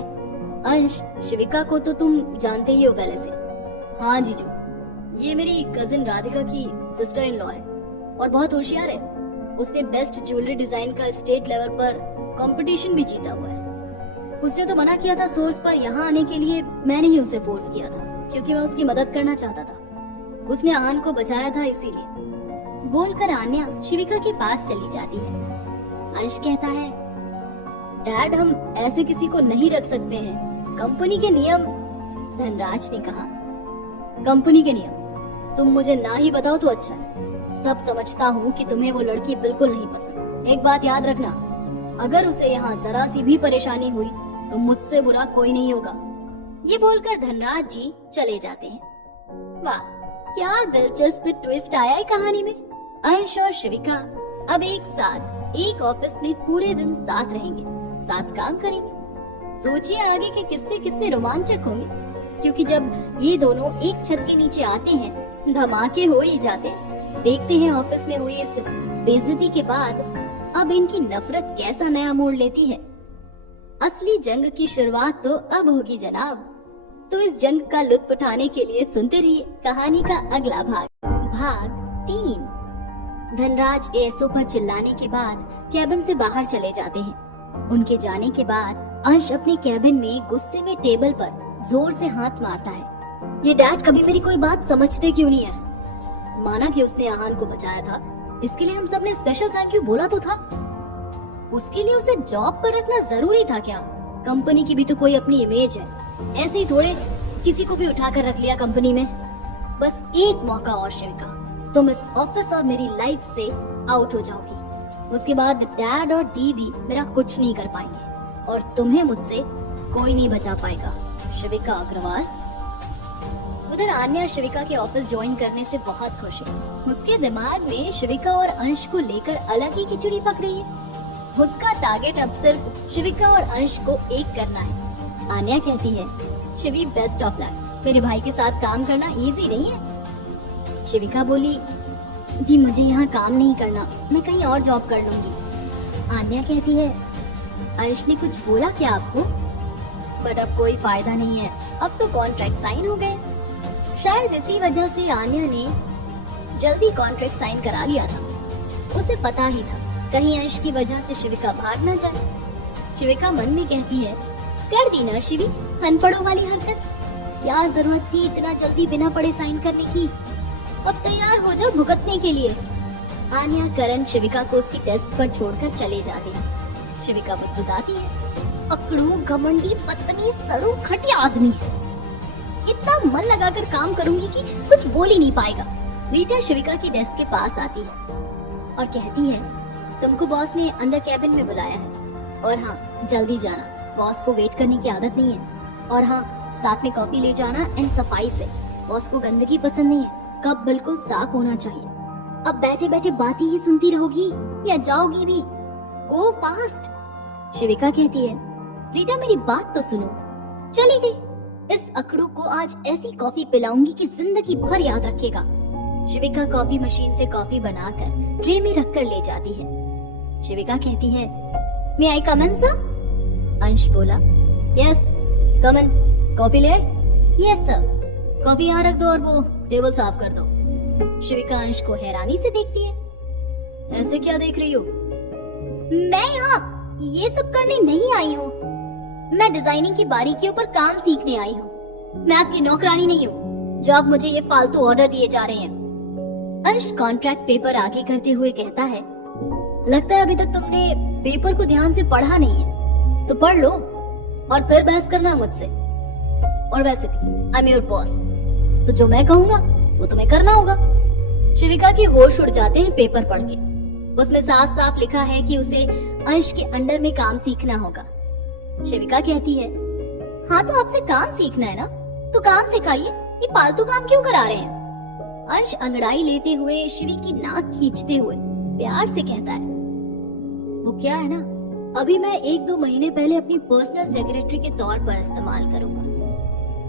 अंश, शिविका को तो तुम जानते ही हो पहले से। हाँ जीजू, ये मेरी कजिन राधिका की सिस्टर इन लॉ है और बहुत होशियार है। उसने बेस्ट ज्वेलरी डिजाइन का स्टेट लेवल पर कंपटीशन भी जीता हुआ है। उसने तो मना किया था सोर्स पर यहाँ आने के लिए, मैंने ही उसे फोर्स किया था क्योंकि मैं उसकी मदद करना चाहता था। उसने आन को बचाया था इसीलिए। बोलकर आन्या शिविका के पास चली जाती है। अंश कहता है, डैड, हम ऐसे किसी को नहीं रख सकते हैं, कंपनी के नियम। धनराज ने कहा, कंपनी के नियम तुम मुझे ना ही बताओ तो अच्छा है। सब समझता हूँ कि तुम्हें वो लड़की बिल्कुल नहीं पसंद। एक बात याद रखना, अगर उसे यहाँ जरा सी भी परेशानी हुई तो मुझसे बुरा कोई नहीं होगा। ये बोलकर धनराज जी चले जाते हैं। वाह, क्या दिलचस्प ट्विस्ट आया है कहानी में। अंश और शिविका अब एक साथ एक ऑफिस में पूरे दिन साथ रहेंगे, साथ काम करेंगे। सोचिए आगे के किस्से कितने रोमांचक होंगे, क्योंकि जब ये दोनों एक छत के नीचे आते हैं धमाके हो ही जाते हैं। देखते हैं ऑफिस में हुई इस बेइज्जती के बाद अब इनकी नफरत कैसा नया मोड़ लेती है। असली जंग की शुरुआत तो अब होगी जनाब। तो इस जंग का लुत्फ उठाने के लिए सुनते रहिए कहानी का अगला भाग, भाग 3। धनराज एएसओ पर चिल्लाने के बाद कैबिन से बाहर चले जाते हैं। उनके जाने के बाद अंश अपने कैबिन में गुस्से में टेबल पर जोर से हाथ मारता है। ये डैड कभी मेरी कोई बात समझते क्यों नहीं है? माना कि उसने आहान को बचाया था, इसके लिए हम सब ने स्पेशल थैंक यू बोला तो था। उसके लिए उसे जॉब पर रखना जरूरी था क्या? कंपनी की भी तो कोई अपनी इमेज है, ऐसे ही थोड़े किसी को भी उठाकर रख लिया कंपनी में। बस एक मौका और शिविका, तुम इस ऑफिस और मेरी लाइफ से आउट हो जाओगी। उसके बाद डैड और डी भी मेरा कुछ नहीं कर पाएंगे और तुम्हें मुझसे कोई नहीं बचा पाएगा। शिविका अग्रवाल। उधर आन्या शिविका के ऑफिस ज्वाइन करने से बहुत खुश है। उसके दिमाग में शिविका और अंश को लेकर अलग ही खिचड़ी पक रही है। उसका टारगेट अब सिर्फ शिविका और अंश को एक करना है। आन्या कहती है, शिवी बेस्ट ऑफ लक, मेरे भाई के साथ काम करना इजी नहीं है। शिविका बोली, दी मुझे यहाँ काम नहीं करना, मैं कहीं और जॉब कर लूंगी। आन्या कहती है, अंश ने कुछ बोला क्या आपको? बट अब कोई फायदा नहीं है, अब तो कॉन्ट्रैक्ट साइन हो गए। शायद इसी वजह से आन्या ने जल्दी कॉन्ट्रैक्ट साइन करा लिया था। उसे पता ही था कहीं अंश की वजह से शिविका भाग ना जाए। शिविका मन में कहती है, कर दी ना शिवी अनपढ़ों वाली हरकत, क्या जरूरत थी इतना जल्दी बिना पढ़े साइन करने की? अब तैयार हो जाओ भुगतने के लिए। आन्या करण शिविका को उसकी डेस्क पर छोड़कर चले जाते हैं। शिविका बुदबुदाती है, अकड़ू घमंडी बदतमीज सड़ू खटिया आदमी है, इतना मन लगाकर काम करूंगी कि कुछ बोल ही नहीं पाएगा। रीटा शिविका की डेस्क के पास आती है और कहती है, तुमको बॉस ने अंदर कैबिन में बुलाया है और हाँ जल्दी जाना, बॉस को वेट करने की आदत नहीं है। और हाँ साथ में कॉफी ले जाना एंड सफाई से, बॉस को गंदगी पसंद नहीं है, कप बिल्कुल साफ होना चाहिए। अब बैठे बैठे बातें ही सुनती रहोगी या जाओगी भी? गो फास्ट। शिविका कहती है, रीटा मेरी बात तो सुनो। चली गई। इस अकड़ू को आज ऐसी कॉफी पिलाऊंगी कि जिंदगी भर याद रखेगा। शिविका कॉफी मशीन से कॉफी बनाकर ट्रे में रखकर ले जाती है। शिविका कहती है, मे आई कम इन सर? अंश बोला, यस कम इन। कॉफी ले? Yes sir. कॉफी यहाँ रख दो और वो टेबल साफ कर दो। शिविका अंश को हैरानी से देखती है, ऐसे क्या देख रही हो? मैं यहाँ ये सब करने नहीं आई हूँ, मैं डिजाइनिंग की बारीकियों पर काम सीखने आई हूँ। मैं आपकी नौकरानी नहीं हूँ जो आप मुझे ये फालतू ऑर्डर दिए जा रहे हैं। अंश कॉन्ट्रैक्ट पेपर आगे करते हुए कहता है, लगता है अभी तक तुमने पेपर को ध्यान से पढ़ा नहीं है, तो पढ़ लो और फिर बहस करना मुझसे। और वैसे भी आई एम योर बॉस, तो जो मैं कहूँगा वो तुम्हें करना होगा। शिविका की होश उड़ जाते हैं पेपर पढ़ के। उसमें साफ साफ लिखा है कि उसे अंश के अंडर में काम सीखना होगा। शिविका कहती है, हाँ तो आपसे काम सीखना है ना, तो काम सिखाइए, ये फालतू काम क्यों करा रहे हैं? अंश अंगड़ाई लेते हुए शिवी की नाक खींचते हुए प्यार से कहता है, वो क्या है ना, अभी मैं 1-2 महीने पहले अपनी पर्सनल सेक्रेटरी के तौर पर इस्तेमाल करूंगा।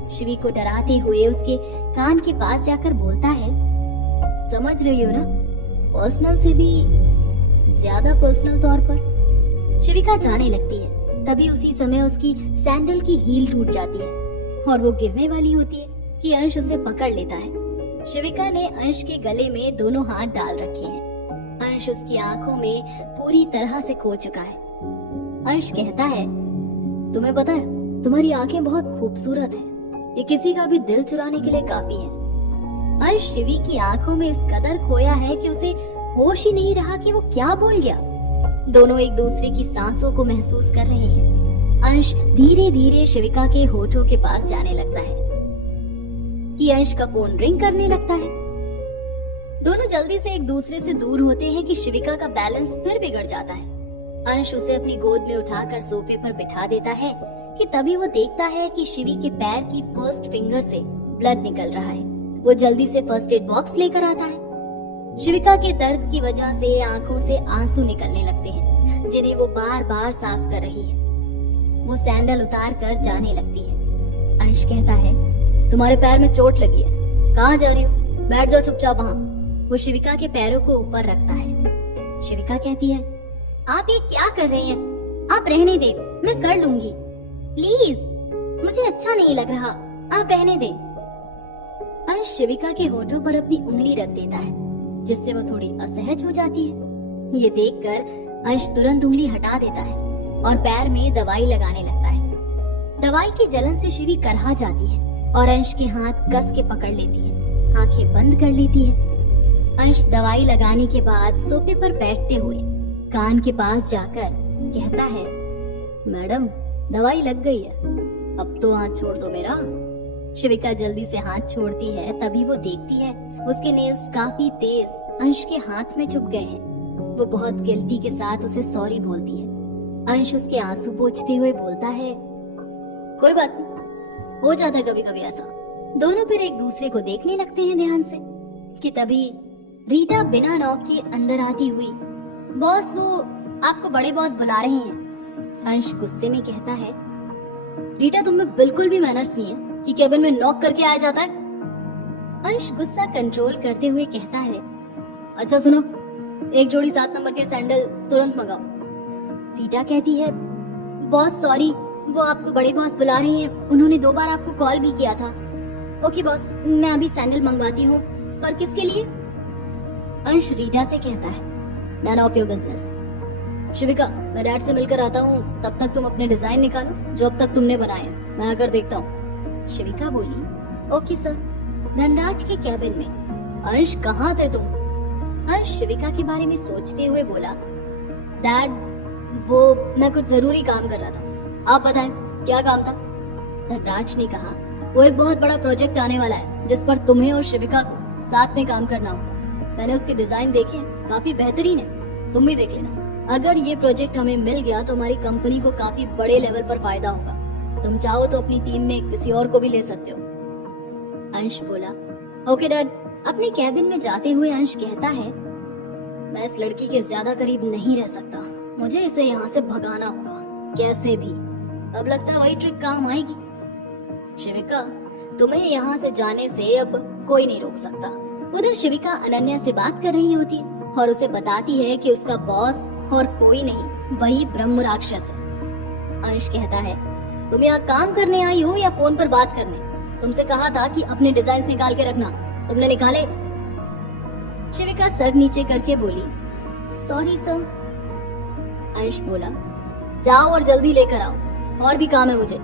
शिवी को डराते हुए उसके कान के पास जाकर बोलता है, समझ रही हो ना, पर्सनल से भी ज्यादा पर्सनल तौर पर। शिविका जाने लगती है, तभी उसी समय उसकी सैंडल की हील टूट जाती है और वो गिरने वाली होती है कि अंश उसे पकड़ लेता है। शिविका ने अंश के गले में दोनों हाथ डाल रखे हैं। अंश उसकी आंखों में पूरी तरह से खो चुका है। अंश कहता है, तुम्हें पता है तुम्हारी आंखें बहुत खूबसूरत हैं, ये किसी का भी दिल चुराने के लिए काफी है। अंश शिवी की आंखों में इस कदर खोया है कि उसे होश ही नहीं रहा कि वो क्या बोल गया। दोनों एक दूसरे की सांसों को महसूस कर रहे हैं। अंश धीरे धीरे शिविका के होठों के पास जाने लगता है कि अंश का फोन रिंग करने लगता है। दोनों जल्दी से एक दूसरे से दूर होते हैं कि शिविका का बैलेंस फिर बिगड़ जाता है। अंश उसे अपनी गोद में उठाकर सोफे पर बिठा देता है कि तभी वो देखता है कि शिवी के पैर की फर्स्ट फिंगर से ब्लड निकल रहा है। वो जल्दी से फर्स्ट एड बॉक्स लेकर आता है। शिविका के दर्द की वजह से आंखों से आंसू निकलने लगते हैं, जिन्हें वो बार बार साफ कर रही है। वो सैंडल उतार कर जाने लगती है। अंश कहता है, तुम्हारे पैर में चोट लगी है, कहाँ जा रही हो? बैठ जाओ चुपचाप वहाँ। वो शिविका के पैरों को ऊपर रखता है। शिविका कहती है, आप ये क्या कर रहे हैं? आप रहने दे, मैं कर लूंगी। प्लीज, मुझे अच्छा नहीं लग रहा, आप रहने दे। अंश शिविका के होठों पर अपनी उंगली रख देता है, जिससे वो थोड़ी असहज हो जाती है। ये देखकर अंश तुरंत उंगली हटा देता है और पैर में दवाई लगाने लगता है। दवाई की जलन से शिवी करहा जाती है और अंश के हाथ कस के पकड़ लेती है, आंखें बंद कर लेती है। अंश दवाई लगाने के बाद सोफे पर बैठते हुए कान के पास जाकर कहता है, मैडम दवाई लग गई है, अब तो हाथ छोड़ दो मेरा। शिविका जल्दी से हाथ छोड़ती है, तभी वो देखती है उसके नेल्स काफी तेज अंश के हाथ में चुभ गए हैं। वो बहुत गिल्टी के साथ उसे सॉरी बोलती है। अंश उसके आंसू पोंछते हुए बोलता है, कोई बात नहीं, हो जाता है कभी कभी ऐसा। दोनों फिर एक दूसरे को देखने लगते हैं ध्यान से कि तभी रीटा बिना नॉक के अंदर आती हुई, बॉस वो आपको बड़े बॉस बुला रहे हैं। अंश गुस्से में कहता है, रीटा तुम में बिल्कुल भी मैनर्स नहीं है कि केबिन में नॉक करके आया जाता है। अंश गुस्सा कंट्रोल करते हुए कहता है, अच्छा सुनो, एक जोड़ी 7 नंबर के सैंडल तुरंत मंगाओ। रीटा कहती है, बॉस सॉरी, वो आपको बड़े बॉस बुला रहे हैं, उन्होंने 2 बार आपको कॉल भी किया था। ओके बॉस, मैं अभी सैंडल मंगवाती हूँ, पर किसके लिए? अंश रीटा से कहता है, नन ऑफ योर बिजनेस। शिविका, मैं डैड से मिलकर आता हूँ, तब तक तुम अपने डिजाइन निकालो जो अब तक तुमने बनाए, मैं आकर देखता हूँ। शिविका बोली, ओके सर। धनराज के कैबिन में, अंश कहाँ थे तुम? अंश शिविका के बारे में सोचते हुए बोला, डैड वो मैं कुछ जरूरी काम कर रहा था। आप बताएं क्या काम था? धनराज ने कहा, वो एक बहुत बड़ा प्रोजेक्ट आने वाला है जिस पर तुम्हें और शिविका को साथ में काम करना हो। मैंने उसके डिजाइन देखे, काफी बेहतरीन है, तुम भी देख लेना। अगर ये प्रोजेक्ट हमें मिल गया तो हमारी कंपनी को काफी बड़े लेवल पर फायदा होगा। तुम चाहो तो अपनी टीम में किसी और को भी ले सकते हो। अंश बोला, ओके डैड। अपने कैबिन में जाते हुए अंश कहता है, मैं इस लड़की के ज्यादा करीब नहीं रह सकता, मुझे इसे यहाँ से भगाना होगा कैसे भी। अब लगता है वही ट्रिक काम आएगी। शिविका, तुम्हें यहाँ से जाने से अब कोई नहीं रोक सकता। उधर शिविका अनन्या से बात कर रही होती है और उसे बताती है कि उसका बॉस और कोई नहीं, वही ब्रह्म राक्षस है। अंश कहता है, तुम यहाँ काम करने आई हो या फोन पर बात करने? तुमसे कहा था कि अपने डिजाइन निकाल के रखना, तुमने निकाले? शिविका सर नीचे करके बोली, सॉरी सर। अंश बोला, जाओ और जल्दी लेकर आओ, और भी काम है मुझे।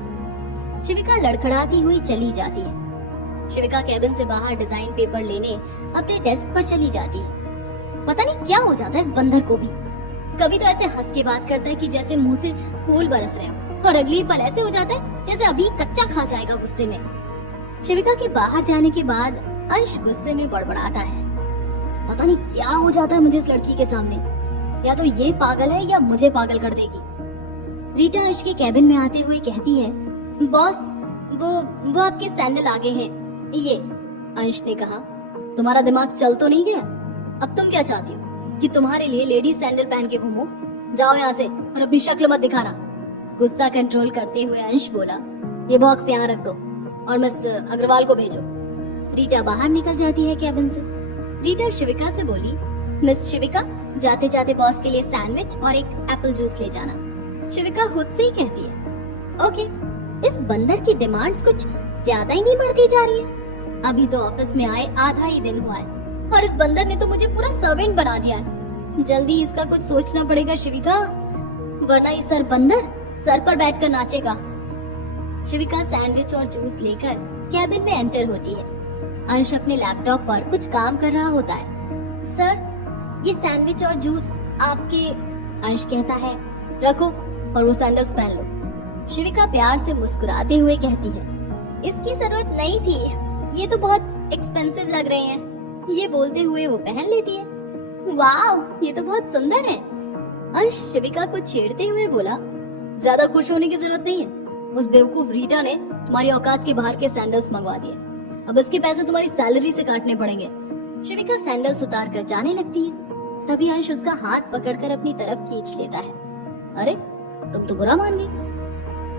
शिविका लड़खड़ाती हुई चली जाती है। शिविका कैबिन से बाहर डिजाइन पेपर लेने अपने डेस्क पर चली जाती है। पता नहीं क्या हो जाता है इस बंदर को भी, कभी तो ऐसे हंस के बात करता है कि जैसे मुंह से फूल बरस रहे हो, और अगली पल ऐसे हो जाता है जैसे अभी कच्चा खा जाएगा गुस्से में। शिविका के बाहर जाने के बाद अंश गुस्से में बड़बड़ाता है, पता नहीं क्या हो जाता है मुझे इस लड़की के सामने, या तो ये पागल है या मुझे पागल कर देगी। रीटा अंश के कैबिन में आते हुए कहती है, बॉस वो आपके सैंडल आ गए हैं। ये अंश ने कहा, तुम्हारा दिमाग चल तो नहीं गया? अब तुम क्या चाहती हो कि तुम्हारे लिए लेडीज सैंडल पहन के घूमो? जाओ यहाँ से और अपनी शक्ल मत दिखाना। गुस्सा कंट्रोल करते हुए अंश बोला, ये बॉक्स यहाँ रख दो और मिस अग्रवाल को भेजो। रीटा बाहर निकल जाती है कैबिन से। रीटा शिविका से बोली, मिस शिविका, जाते जाते बॉस के लिए सैंडविच और एक एप्पल जूस ले जाना। शिविका खुद से ही कहती है, ओके। इस बंदर की डिमांड्स कुछ ज्यादा ही नहीं बढ़ती जा रही है। अभी तो ऑफिस में आए आधा ही दिन हुआ है और इस बंदर ने तो मुझे पूरा सर्वेंट बना दिया है। जल्दी इसका कुछ सोचना पड़ेगा शिविका, वरना ये सर बंदर सर पर बैठकर नाचेगा। शिविका सैंडविच और जूस लेकर कैबिन में एंटर होती है। अंश अपने लैपटॉप पर कुछ काम कर रहा होता है। सर, ये सैंडविच और जूस आपके। अंश कहता है, रखो और वो सैंडल्स पहन लो। शिविका प्यार से मुस्कुराते हुए कहती है, इसकी जरूरत नहीं थी, ये तो बहुत एक्सपेंसिव लग रहे हैं। ये बोलते हुए वो पहन लेती है। वाह, ये तो बहुत सुंदर है। अंश शिविका को छेड़ते हुए बोला, ज्यादा खुश होने की जरूरत नहीं है। उस बेवकूफ रीटा ने तुम्हारी औकात के बाहर के सैंडल्स मंगवा दिए, अब इसके पैसे तुम्हारी सैलरी से काटने पड़ेंगे। शिविका सैंडल्स उतार कर जाने लगती है। तभी अंश उसका हाथ पकड़कर अपनी तरफ खींच लेता है। अरे तुम तो बुरा मान गई,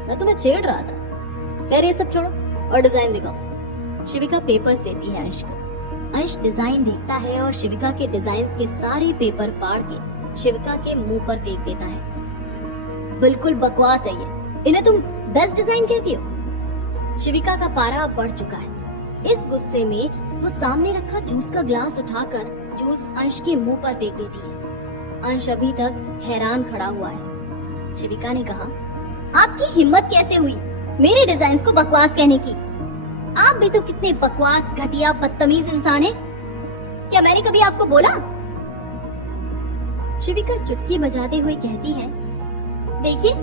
मैं तुम्हें छेड़ रहा था। कह रही सब छोड़ो और डिजाइन दिखाओ। शिविका पेपर्स देती है अंश को। अंश डिजाइन देखता है और शिविका के डिजाइन के सारे पेपर फाड़ के शिविका के मुंह पर फेंक देता है। बिल्कुल बकवास है ये, इन्हें तुम बेस्ट डिजाइन कहती हो। शिविका का पारा अब बढ़ चुका है। इस गुस्से में वो सामने रखा जूस का ग्लास उठाकर जूस अंश के मुंह पर फेंक देती है। अंश अभी तक हैरान खड़ा हुआ है। शिविका ने कहा, आपकी हिम्मत कैसे हुई मेरे डिजाइन को बकवास कहने की? आप भी तो कितने बकवास, घटिया, बदतमीज इंसान हैं। क्या मैंने कभी आपको बोला? शिविका चुटकी बजाते हुए कहती है, देखिए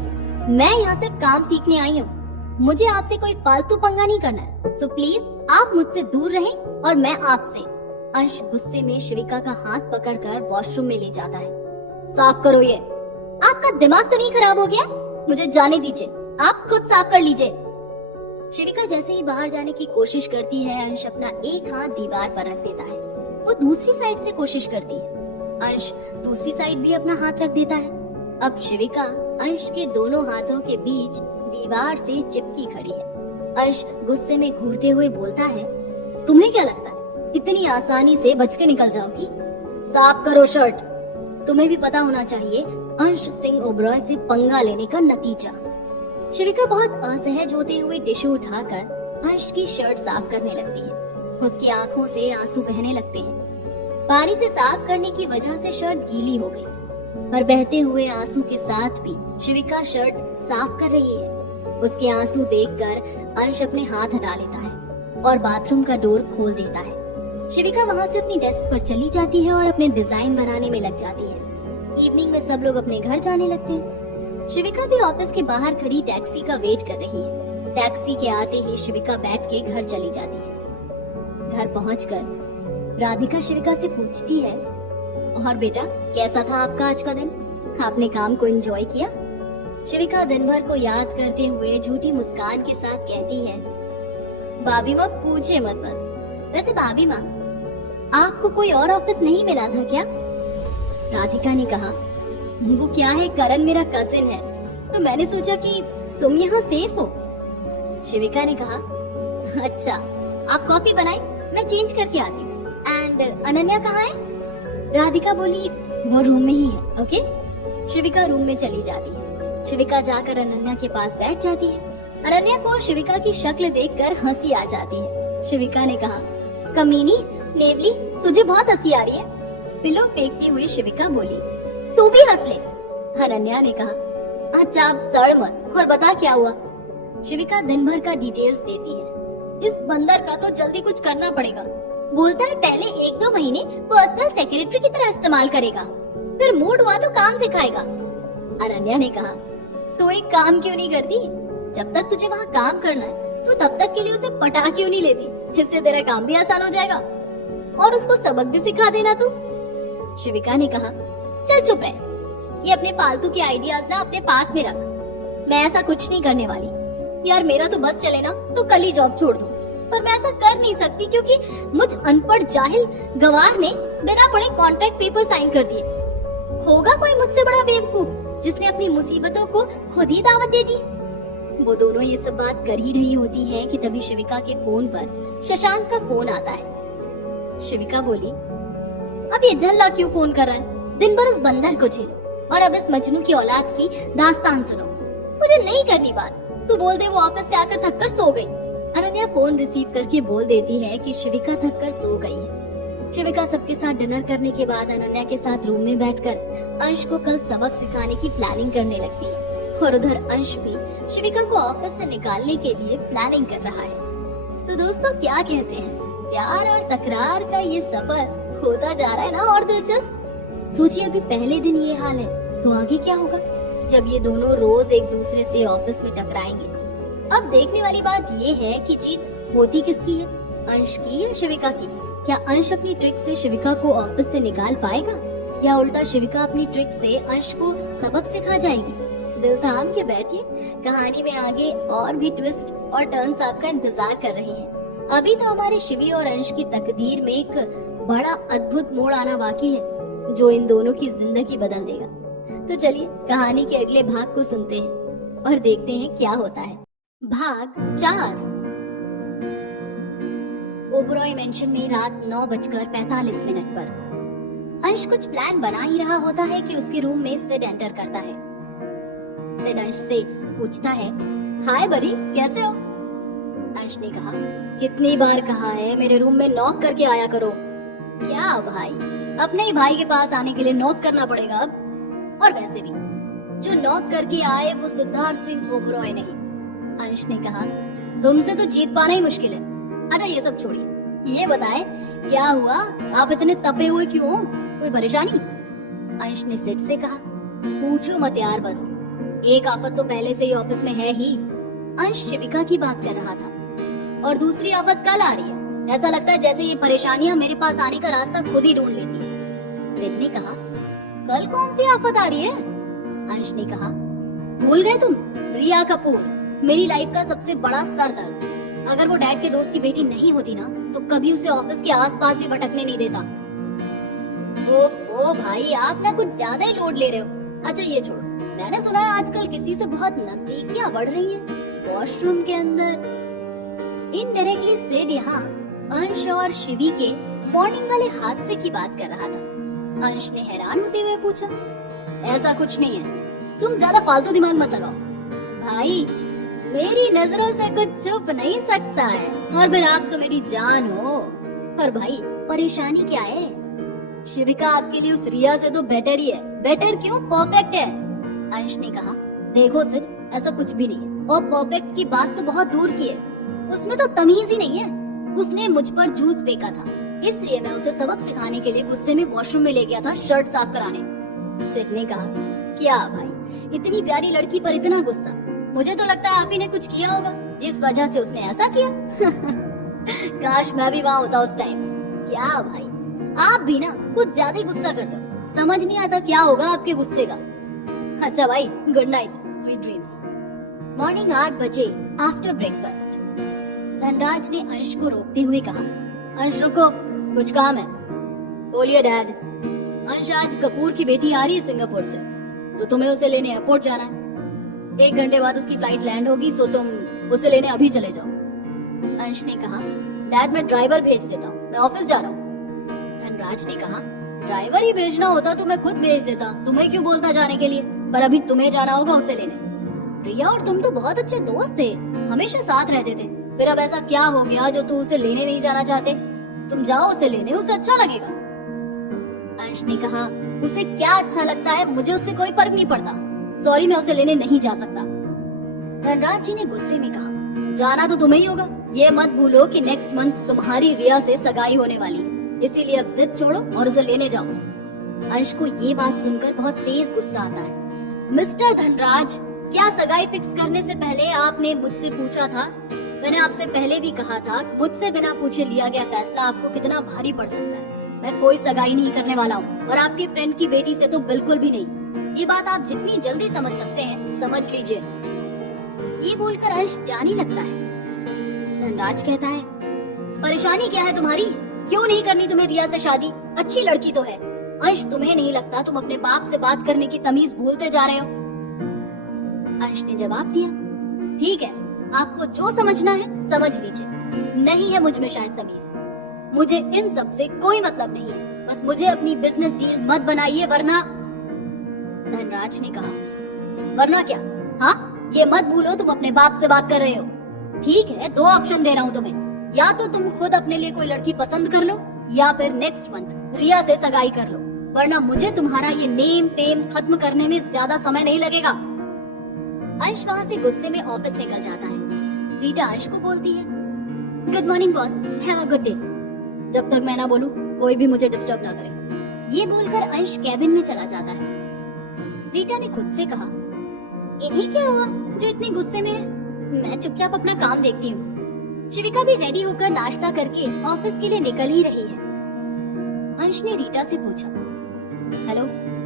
मैं यहाँ सिर्फ काम सीखने आई हूँ, मुझे आपसे कोई फालतू पंगा नहीं करना है, सो प्लीज आप मुझसे दूर रहें और मैं आपसे। अंश गुस्से में शिविका का हाथ पकड़कर वॉशरूम में ले जाता है। साफ करो ये, आपका दिमाग तो नहीं खराब हो गया? मुझे जाने दीजिए, आप खुद साफ कर लीजिए। शिविका जैसे ही बाहर जाने की कोशिश करती है, अंश अपना एक हाथ दीवार पर रख देता है। वो दूसरी साइड से कोशिश करती है। अंश दूसरी साइड भी अपना हाथ रख देता है। अब शिविका अंश के दोनों हाथों के बीच दीवार से चिपकी खड़ी है। अंश गुस्से में घूरते हुए बोलता है, तुम्हें क्या लगता है इतनी आसानी से बच के निकल जाओगी? साफ करो शर्ट। तुम्हें भी पता होना चाहिए अंश सिंह ओबरॉय से पंगा लेने का नतीजा। शिविका बहुत असहज होते हुए टिश्यू उठाकर अंश की शर्ट साफ करने लगती है। उसकी आंखों से आंसू बहने लगते हैं। पानी से साफ करने की वजह से शर्ट गीली हो गई, पर बहते हुए आंसू के साथ भी शिविका शर्ट साफ कर रही है। उसके आंसू देखकर अंश अपने हाथ हटा लेता है और बाथरूम का डोर खोल देता है। शिविका वहाँ से अपनी डेस्क पर चली जाती है और अपने डिजाइन बनाने में लग जाती है। इवनिंग में सब लोग अपने घर जाने लगते हैं। शिविका भी ऑफिस के बाहर खड़ी टैक्सी का वेट कर रही है। टैक्सी के आते ही शिविका बैठ के घर चली जाती है। घर पहुंचकर राधिका शिविका से पूछती है, और बेटा कैसा था आपका आज का दिन? आपने काम को एंजॉय किया? शिविका दिन भर को याद करते हुए झूठी मुस्कान के साथ कहती है, भाभी माँ पूछे मत बस। वैसे भाभी माँ, आपको कोई और ऑफिस नहीं मिला था क्या? राधिका ने कहा, वो क्या है, करण मेरा कजिन है, तो मैंने सोचा कि तुम यहाँ सेफ हो। शिविका ने कहा, अच्छा आप कॉफी बनाए, मैं चेंज करके आती हूँ। एंड अनन्या कहाँ है? राधिका बोली, वो रूम में ही है। ओके। शिविका रूम में चली जाती है। शिविका जाकर अनन्या के पास बैठ जाती है। अनन्या को शिविका की शक्ल देखकर हंसी आ जाती है। शिविका ने कहा, कमीनी, नेवली, तुझे बहुत हंसी आ रही है। पिलो फेंकती हुई शिविका बोली, तू भी हंस ले। अनन्या ने कहा, अच्छा आप सड़ मत, और बता क्या हुआ? शिविका दिन भर का डिटेल्स देती है। इस बंदर का तो जल्दी कुछ करना पड़ेगा। बोलता है पहले 1-2 महीने पर्सनल सेक्रेटरी की तरह इस्तेमाल करेगा, फिर मूड हुआ तो काम सिखाएगा। अनन्या ने कहा, तो एक काम क्यों नहीं करती? जब तक तुझे वहाँ काम करना है तो तब तक के लिए उसे पटा क्यों नहीं लेती? इससे तेरा काम भी आसान हो जाएगा और उसको सबक भी सिखा देना तू। शिविका ने कहा, चल चुप रह, ये अपने फालतू के आइडियाज ना अपने पास में रख। मैं ऐसा कुछ नहीं करने वाली। यार मेरा तो बस चले ना तो कल ही जॉब छोड़ दूं, पर मैं ऐसा कर नहीं सकती क्योंकि मुझ अनपढ़ जाहिल गवार ने बिना पढ़े कॉन्ट्रैक्ट पेपर साइन कर दिए। होगा कोई मुझसे बड़ा बेवकूफ जिसने अपनी मुसीबतों को खुद ही दावत दे दी। वो दोनों ये सब बात कर ही रही होती हैं कि तभी शिविका के फोन पर शशांक का फोन आता है। शिविका बोली, अब ये झल्ला क्यों फोन कर रहा है? दिन भर उस बंदर को झेलो और अब इस मजनू की औलाद की दास्तान सुनो। मुझे नहीं करनी बात, तू बोल दे वो ऑफिस से आकर थक कर सो गई। अनन्या फोन रिसीव करके बोल देती है कि शिविका थक कर सो गई है। शिविका सबके साथ डिनर करने के बाद अनन्या के साथ रूम में बैठकर अंश को कल सबक सिखाने की प्लानिंग करने लगती है और उधर अंश भी शिविका को ऑफिस से निकालने के लिए प्लानिंग कर रहा है। तो दोस्तों क्या कहते हैं, प्यार और तकरार का ये सफर होता जा रहा है ना और दिलचस्प। सोचिए अभी पहले दिन ये हाल है तो आगे क्या होगा जब ये दोनों रोज एक दूसरे से ऑफिस में टकराएंगे। अब देखने वाली बात ये है कि जीत होती किसकी है, अंश की या शिविका की? क्या अंश अपनी ट्रिक से शिविका को ऑफिस से निकाल पाएगा या उल्टा शिविका अपनी ट्रिक से अंश को सबक सिखा जाएगी? दिल थाम के बैठिए, कहानी में आगे और भी ट्विस्ट और टर्न्स आपका इंतजार कर रहे हैं। अभी तो हमारे शिवी और अंश की तकदीर में एक बड़ा अद्भुत मोड़ आना बाकी है जो इन दोनों की जिंदगी बदल देगा। तो चलिए कहानी के अगले भाग को सुनते हैं और देखते हैं क्या होता है। भाग 4। ओबरॉय मेंशन में रात 9:45 पर अंश कुछ प्लान बना ही रहा होता है कि उसके रूम में सिड एंटर करता है। सिड अंश से पूछता है, हाय बरी, कैसे हो? अंश ने कहा, कितनी बार कहा है मेरे रूम में नॉक करके आया करो। क्या भाई, अपने ही भाई के पास आने के लिए नॉक करना पड़ेगा अब? और वैसे भी जो नॉक करके आए वो सिद्धार्थ सिंह ओबरॉय नहीं। अंश ने कहा, तुमसे तो जीत पाना ही मुश्किल है। अच्छा ये सब छोड़िए, ये बताए क्या हुआ, आप इतने तपे हुए क्यों हो? कोई परेशानी? अंश ने सिड से कहा, पूछो मत यार, बस एक आफत तो पहले से ही ऑफिस में है ही। अंश शिविका की बात कर रहा था और दूसरी आफत कल आ रही है। ऐसा लगता है जैसे ये परेशानियां मेरे पास आने का रास्ता खुद ही ढूंढ लेती है। सिड ने कहा, कल कौन सी आफत आ रही है? अंश ने कहा, भूल गए तुम? रिया कपूर, मेरी लाइफ का सबसे बड़ा सरदर्द। अगर वो डैड के दोस्त की बेटी नहीं होती ना तो कभी उसे ऑफिस के आसपास भी भटकने नहीं देता। ओ भाई, आप ना कुछ ज्यादा ही लोड ले रहे हो। अच्छा ये छोड़ो, मैंने सुना है आजकल किसी से बहुत नजदीकियां बढ़ रही हैं वॉशरूम के अंदर। इनडायरेक्टली सिड यहाँ अंश और शिवी के मॉर्निंग वाले हादसे की बात कर रहा था। अंश ने हैरान होते हुए पूछा, ऐसा कुछ नहीं है, तुम ज्यादा फालतू दिमाग मत लगाओ। भाई मेरी नजरों से कुछ छुप नहीं सकता है, और फिर आप तो मेरी जान हो। और भाई परेशानी क्या है? शिविका आपके लिए उस रिया से तो बेटर ही है। बेटर क्यों, परफेक्ट है। अंश ने कहा, देखो सिड, ऐसा कुछ भी नहीं है, और परफेक्ट की बात तो बहुत दूर की है, उसमें तो तमीज ही नहीं है। उसने मुझ पर जूस फेंका था, इसलिए मैं उसे सबक सिखाने के लिए गुस्से में वॉशरूम में ले गया था शर्ट साफ कराने। सिड ने कहा, क्या भाई, इतनी प्यारी लड़की पर इतना गुस्सा? मुझे तो लगता है आप ही ने कुछ किया होगा जिस वजह से उसने ऐसा किया। काश मैं भी वहाँ होता उस टाइम। क्या भाई, आप भी ना कुछ ज्यादा ही गुस्सा करते हो, समझ नहीं आता क्या होगा आपके गुस्से का। अच्छा भाई, good night, sweet dreams. Morning 8 बजे आफ्टर ब्रेकफास्ट धनराज ने अंश को रोकते हुए कहा, अंश रुको, कुछ काम है। बोलिए डैड। अंश, आज कपूर की बेटी आ रही है सिंगापुर से, तो तुम्हें उसे लेने एयरपोर्ट जाना है। 1 घंटे बाद उसकी फ्लाइट लैंड होगी, सो तुम उसे लेने अभी चले जाओ। अंश ने कहा, डैड मैं ड्राइवर भेज देता हूँ, मैं ऑफिस जा रहा हूँ। धनराज ने कहा, ड्राइवर ही भेजना होता तो मैं खुद भेज देता, तुम्हें क्यों बोलता जाने के लिए, पर अभी तुम्हें जाना होगा उसे लेने। रिया और तुम तो बहुत अच्छे दोस्त थे, हमेशा साथ रहते थे, फिर अब ऐसा क्या हो गया जो तू उसे लेने नहीं जाना चाहते? तुम जाओ उसे लेने, उसे अच्छा लगेगा। अंश ने कहा, उसे क्या अच्छा लगता है, मुझे उससे कोई फर्क नहीं पड़ता। सॉरी, मैं उसे लेने नहीं जा सकता। धनराज जी ने गुस्से में कहा, जाना तो तुम्हें ही होगा। ये मत भूलो कि नेक्स्ट मंथ तुम्हारी रिया से सगाई होने वाली है, इसीलिए अब जिद छोड़ो और उसे लेने जाओ। अंश को ये बात सुनकर बहुत तेज गुस्सा आता है। मिस्टर धनराज, क्या सगाई फिक्स करने से पहले आपने मुझसे पूछा था? मैंने आपसे पहले भी कहा था, मुझसे बिना पूछे लिया गया फैसला आपको कितना भारी पड़ सकता है। मैं कोई सगाई नहीं करने वाला हूँ, और आपकी फ्रेंड की बेटी से तो बिल्कुल भी नहीं। ये बात आप जितनी जल्दी समझ सकते हैं समझ लीजिए। ये बोलकर अंश जाने लगता है। धनराज कहता है, परेशानी क्या है तुम्हारी? क्यों नहीं करनी तुम्हें रिया से शादी? अच्छी लड़की तो है। अंश, तुम्हें नहीं लगता तुम अपने बाप से बात करने की तमीज भूलते जा रहे हो? अंश ने जवाब दिया, ठीक है, आपको जो समझना है समझ लीजिए, नहीं है मुझ में शायद तमीज। मुझे इन सब से कोई मतलब नहीं है, बस मुझे अपनी बिजनेस डील मत बनाइए वरना। धनराज ने कहा, वरना क्या? हाँ, ये मत भूलो तुम अपने बाप से बात कर रहे हो। ठीक है, 2 ऑप्शन दे रहा हूँ तुम्हें, या तो तुम खुद अपने लिए कोई लड़की पसंद कर लो, या फिर नेक्स्ट मंथ रिया से सगाई कर लो, वरना मुझे तुम्हारा ये नेम फेम खत्म करने में ज्यादा समय नहीं लगेगा। अंश वहाँ से गुस्से में ऑफिस निकल जाता है। रीटा अंश को बोलती है, good morning boss, have a good day. जब तक मैं ना बोलूं कोई भी मुझे डिस्टर्ब ना करे। ये बोलकर अंश कैबिन में चला जाता है। रीटा ने खुद से कहा, इन्हें क्या हुआ जो इतने गुस्से में है? मैं चुपचाप अपना काम देखती हूँ। शिविका भी रेडी होकर नाश्ता करके ऑफिस के लिए निकल ही रही है। अंश ने रीटा से पूछा, हेलो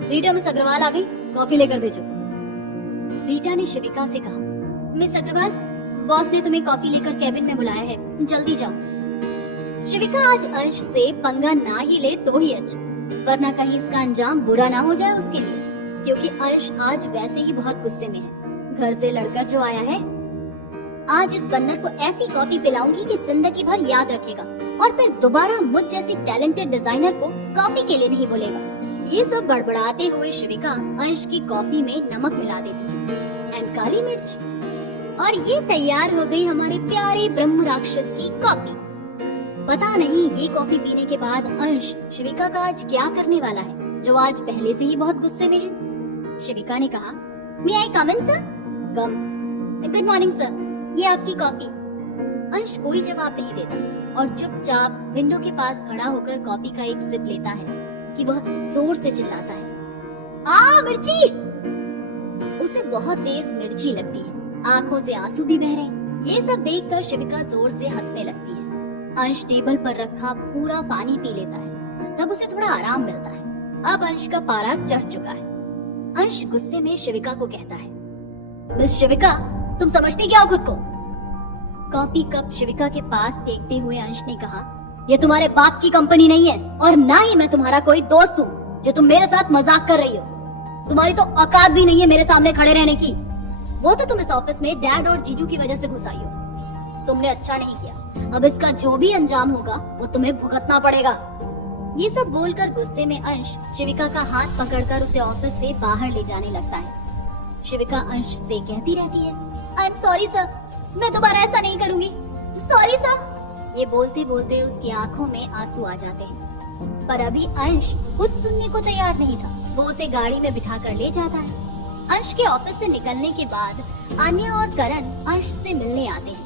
रीटा, मिस अग्रवाल आ गई, कॉफी लेकर भेजो। रीटा ने शिविका से कहा, मिस अग्रवाल, बॉस ने तुम्हें कॉफी लेकर कैबिन में बुलाया है, जल्दी जाओ। शिविका आज अंश से पंगा ना ही ले तो ही अच्छा, वरना कहीं इसका अंजाम बुरा ना हो जाए उसके लिए, क्योंकि अंश आज वैसे ही बहुत गुस्से में है। घर से लड़कर जो आया है, आज इस बंदर को ऐसी कॉफी पिलाऊंगी कि जिंदगी भर याद रखेगा और फिर दोबारा मुझ जैसी टैलेंटेड डिजाइनर को कॉफी के लिए नहीं बोलेगा। ये सब बड़बड़ाते हुए शिविका अंश की कॉफी में नमक मिला देती है एंड काली मिर्च, और ये तैयार हो गई हमारे प्यारे ब्रह्म राक्षस की कॉफी। पता नहीं ये कॉफी पीने के बाद अंश शिविका का आज क्या करने वाला है, जो आज पहले से ही बहुत गुस्से में है। शिविका ने कहा, मे आई कम इन सर? कम। गुड मॉर्निंग सर, ये आपकी कॉफी। अंश कोई जवाब नहीं देता और चुपचाप विंडो के पास खड़ा होकर कॉफी का एक सिप लेता है कि वह जोर से चिल्लाता है, आ मिर्ची। उसे बहुत तेज मिर्ची लगती है, आंखों से आंसू भी बह रहे हैं। ये सब देखकर शिविका जोर से हंसने लगती है। अंश टेबल पर रखा पूरा पानी पी लेता है, तब उसे थोड़ा आराम मिलता है। अब अंश का पारा चढ़ चुका है। अंश गुस्से में शिविका को कहता है, मिस शिविका, तुम समझती क्या हो खुद को? कॉफी कप शिविका के पास फेंकते हुए अंश ने कहा, ये तुम्हारे बाप की कंपनी नहीं है और ना ही मैं तुम्हारा कोई दोस्त हूँ जो तुम मेरे साथ मजाक कर रही हो। तुम्हारी तो औकात भी नहीं है मेरे सामने खड़े रहने की। वो तो तुम इस ऑफिस में डैड और जीजू की वजह से घुस आई हो। तुमने अच्छा नहीं किया। अब इसका जो भी अंजाम होगा वो तुम्हें भुगतना पड़ेगा। ये सब बोलकर गुस्से में अंश शिविका का हाथ पकड़कर उसे ऑफिस से बाहर ले जाने लगता है। शिविका अंश से कहती रहती है, आई एम सॉरी सर, मैं दोबारा ऐसा नहीं करूंगी। Sorry sir. ये बोलते बोलते उसकी आंखों में आंसू आ जाते हैं, पर अभी अंश कुछ सुनने को तैयार नहीं था। वो उसे गाड़ी में बिठा कर ले जाता है। अंश के ऑफिस से निकलने के बाद आन्या और करण अंश से मिलने आते हैं।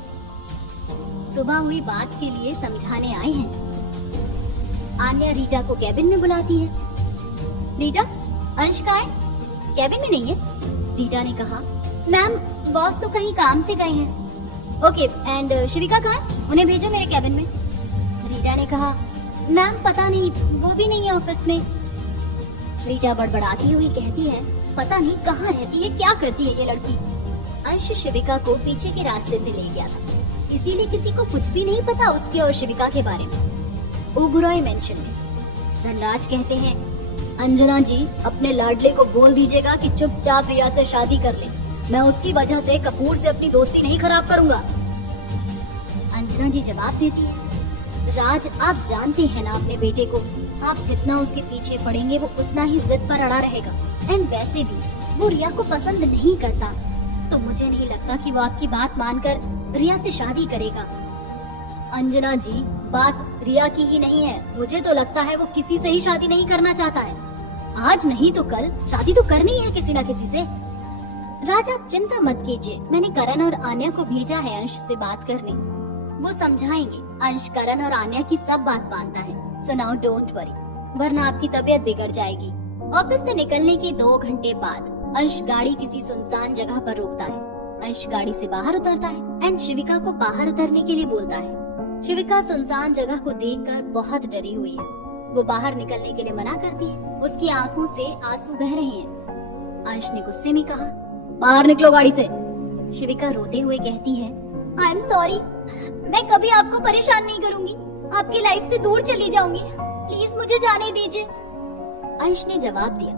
सुबह हुई बात के लिए समझाने आए हैं। आन्या रीटा को कैबिन में बुलाती है। रीटा, अंश कहाँ है? कैबिन में नहीं है। रीटा ने कहा, मैम बॉस तो कहीं काम से गए हैं। ओके, एंड शिविका कहाँ है? उन्हें भेजो मेरे कैबिन में। रीटा ने कहा, मैम पता नहीं, वो भी नहीं है ऑफिस में। रीटा बड़बड़ाती हुई कहती है, पता नहीं कहाँ रहती है, क्या करती है ये लड़की। अंश शिविका को पीछे के रास्ते से ले गया था, इसीलिए किसी को कुछ भी नहीं पता उसके और शिविका के बारे में। ओबरॉय मेंशन में धनराज कहते हैं, अंजना जी अपने लाडले को बोल दीजिएगा कि चुपचाप रिया से शादी कर ले। मैं उसकी वजह से कपूर से अपनी दोस्ती नहीं खराब करूंगा। अंजना जी जवाब देती है, राज आप जानते हैं ना अपने बेटे को, आप जितना उसके पीछे पड़ेंगे वो उतना ही जिद पर अड़ा रहेगा। एंड वैसे भी वो रिया को पसंद नहीं करता, तो मुझे नहीं लगता कि वो आपकी बात मानकर रिया से शादी करेगा। अंजना जी, बात रिया की ही नहीं है, मुझे तो लगता है वो किसी से ही शादी नहीं करना चाहता है। आज नहीं तो कल शादी तो करनी है किसी न किसी से। राज आप चिंता मत कीजिए, मैंने करण और आन्या को भेजा है अंश से बात करने, वो समझाएंगे। अंश करण और आन्या की सब बात मानता है, सो नाउ डोंट वरी, वरना आपकी तबीयत बिगड़ जाएगी। ऑफिस से निकलने के 2 घंटे बाद अंश गाड़ी किसी सुनसान जगह पर रोकता है। अंश गाड़ी से बाहर उतरता है एंड शिविका को बाहर उतरने के लिए बोलता है। शिविका सुनसान जगह को देखकर बहुत डरी हुई है। वो बाहर निकलने के लिए मना करती है, उसकी आंखों से आंसू बह रहे हैं। अंश ने गुस्से में कहा, बाहर निकलो गाड़ी से। शिविका रोते हुए कहती है, आई एम सॉरी, मैं कभी आपको परेशान नहीं करूंगी, आपकी लाइफ से दूर चली जाऊंगी, प्लीज मुझे जाने दीजिए। अंश ने जवाब दिया,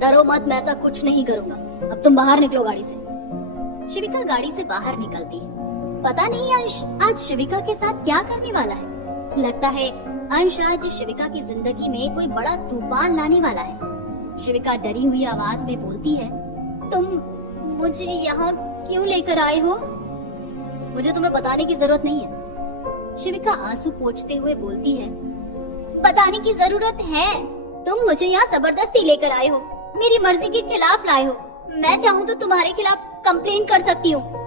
डरो मत, मैं ऐसा कुछ नहीं करूंगा, अब तुम बाहर निकलो गाड़ी से। शिविका गाड़ी से बाहर निकलती है। पता नहीं अंश आज शिविका के साथ क्या करने वाला है। लगता है अंश आज शिविका की जिंदगी में कोई बड़ा तूफान लाने वाला है। शिविका डरी हुई आवाज में बोलती है, तुम मुझे यहाँ क्यों लेकर आए हो? मुझे तुम्हें बताने की जरूरत नहीं है। शिविका आंसू पोंछते हुए बोलती है, बताने की जरूरत है, तुम मुझे यहाँ जबरदस्ती लेकर आए हो, मेरी मर्जी के खिलाफ लाए हो। मैं चाहूँ तो तुम्हारे खिलाफ कंप्लेन कर सकती हूँ।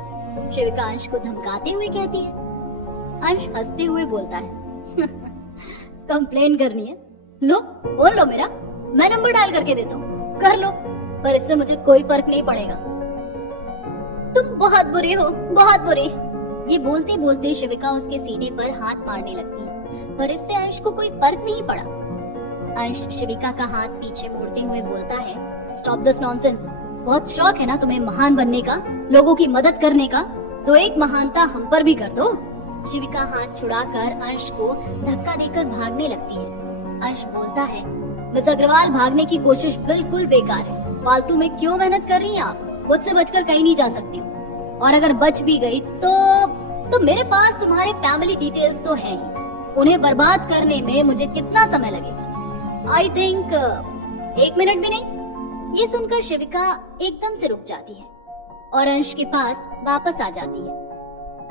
शिविका अंश को धमकाते हुए कहती है। अंश हंसते हुए बोलता है, कंप्लेन करनी है? लो बोल लो मेरा, मैं नंबर डायल करके देता हूँ, कर लो, पर इससे मुझे कोई फर्क नहीं पड़ेगा। तुम बहुत बुरे हो, बहुत बुरे। ये बोलते बोलते शिविका उसके सीने पर हाथ मारने लगती है, पर इससे अंश को कोई फर्क नहीं पड़ा। अंश शिविका का हाथ पीछे मोड़ते हुए बोलता है, स्टॉप दिस नॉनसेंस। बहुत शौक है ना तुम्हें महान बनने का, लोगों की मदद करने का, तो एक महानता हम पर भी कर दो। शिविका हाथ छुड़ाकर अंश को धक्का देकर भागने लगती है। अंश बोलता है, मिस अग्रवाल, भागने की कोशिश बिल्कुल बेकार है। फालतू में क्यों मेहनत कर रही हैं आप? मुझसे बचकर कहीं नहीं जा सकती हूँ, और अगर बच भी गई तो मेरे पास तुम्हारे फैमिली डिटेल्स तो है ही। उन्हें बर्बाद करने में मुझे कितना समय लगेगा? आई थिंक 1 मिनट भी नहीं। ये सुनकर शिविका एकदम से रुक जाती है और अंश के पास वापस आ जाती है।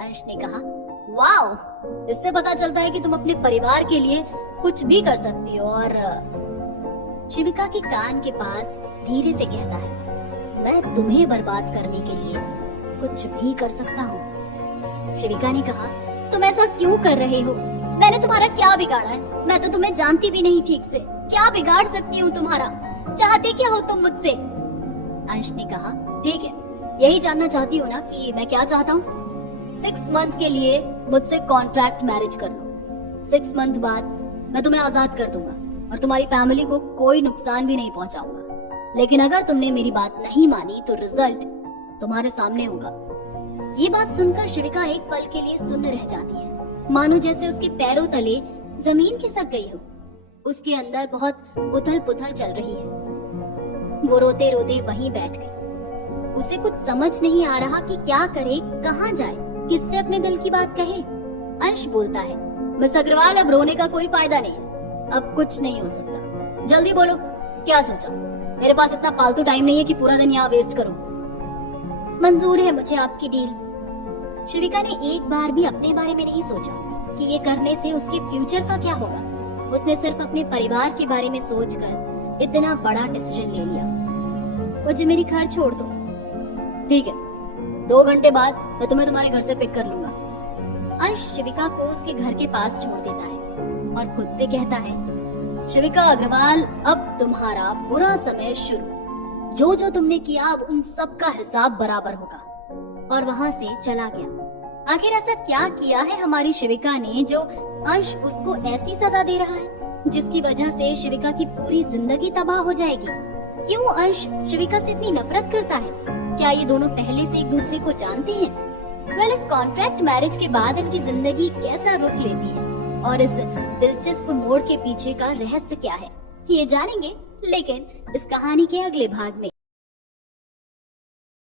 अंश ने कहा, वाओ, इससे पता चलता है कि तुम अपने परिवार के लिए कुछ भी कर सकती हो। और शिविका के कान के पास धीरे से कहता है, मैं तुम्हें बर्बाद करने के लिए कुछ भी कर सकता हूँ। शिविका ने कहा, तुम ऐसा क्यों कर रहे हो? मैंने तुम्हारा क्या बिगाड़ा है? मैं तो तुम्हें जानती भी नहीं ठीक से। क्या बिगाड़ सकती हूँ तुम्हारा? चाहते क्या हो तुम मुझसे? अंश ने कहा, ठीक है, यही जानना चाहती हो ना कि मैं क्या चाहता हूँ? 6 मंथ के लिए मुझसे कॉन्ट्रैक्ट मैरिज कर लो। 6 मंथ बाद मैं तुम्हें आजाद कर दूंगा और तुम्हारी फैमिली को कोई नुकसान भी नहीं पहुंचाऊंगा। लेकिन अगर तुमने मेरी बात नहीं मानी तो रिजल्ट तुम्हारे सामने होगा। ये बात सुनकर शिविका एक पल के लिए सुन्न रह जाती है, मानो जैसे उसके पैरों तले जमीन खिसक गई हो। उसके अंदर बहुत उथल पुथल चल रही है। वो रोते रोते वहीं बैठ गई। उसे कुछ समझ नहीं आ रहा कि क्या करे, कहाँ जाए, किससे अपने दिल की बात कहे। अंश बोलता है, मिस अग्रवाल, अब रोने का कोई फायदा नहीं है। अब कुछ नहीं हो सकता। जल्दी बोलो, क्या सोचा? मेरे पास इतना फालतू टाइम नहीं है कि पूरा दिन यहाँ वेस्ट करूं। मंजूर है मुझे आपकी डील। शिविका ने एक बार भी अपने बारे में नहीं सोचा कि ये करने से उसके फ्यूचर का क्या होगा। उसने सिर्फ अपने परिवार के बारे में सोचकर इतना बड़ा डिसीजन ले लिया। मुझे मेरे घर छोड़ दो। ठीक है, 2 घंटे बाद मैं तुम्हें तुम्हारे घर से पिक कर लूंगा। अंश शिविका को उसके घर के पास छोड़ देता है और खुद से कहता है, शिविका अग्रवाल, अब तुम्हारा बुरा समय शुरू। जो जो तुमने किया अब उन सब का हिसाब बराबर होगा। और वहाँ से चला गया। आखिर ऐसा क्या किया है हमारी शिविका ने जो अंश उसको ऐसी सजा दे रहा है जिसकी वजह से शिविका की पूरी जिंदगी तबाह हो जाएगी? क्यों अंश शिविका से इतनी नफरत करता है? क्या ये दोनों पहले से एक दूसरे को जानते हैं? वेल, इस कॉन्ट्रैक्ट मैरिज के बाद इनकी जिंदगी कैसा रुख लेती है और इस दिलचस्प मोड़ के पीछे का रहस्य क्या है, ये जानेंगे, लेकिन इस कहानी के अगले भाग में।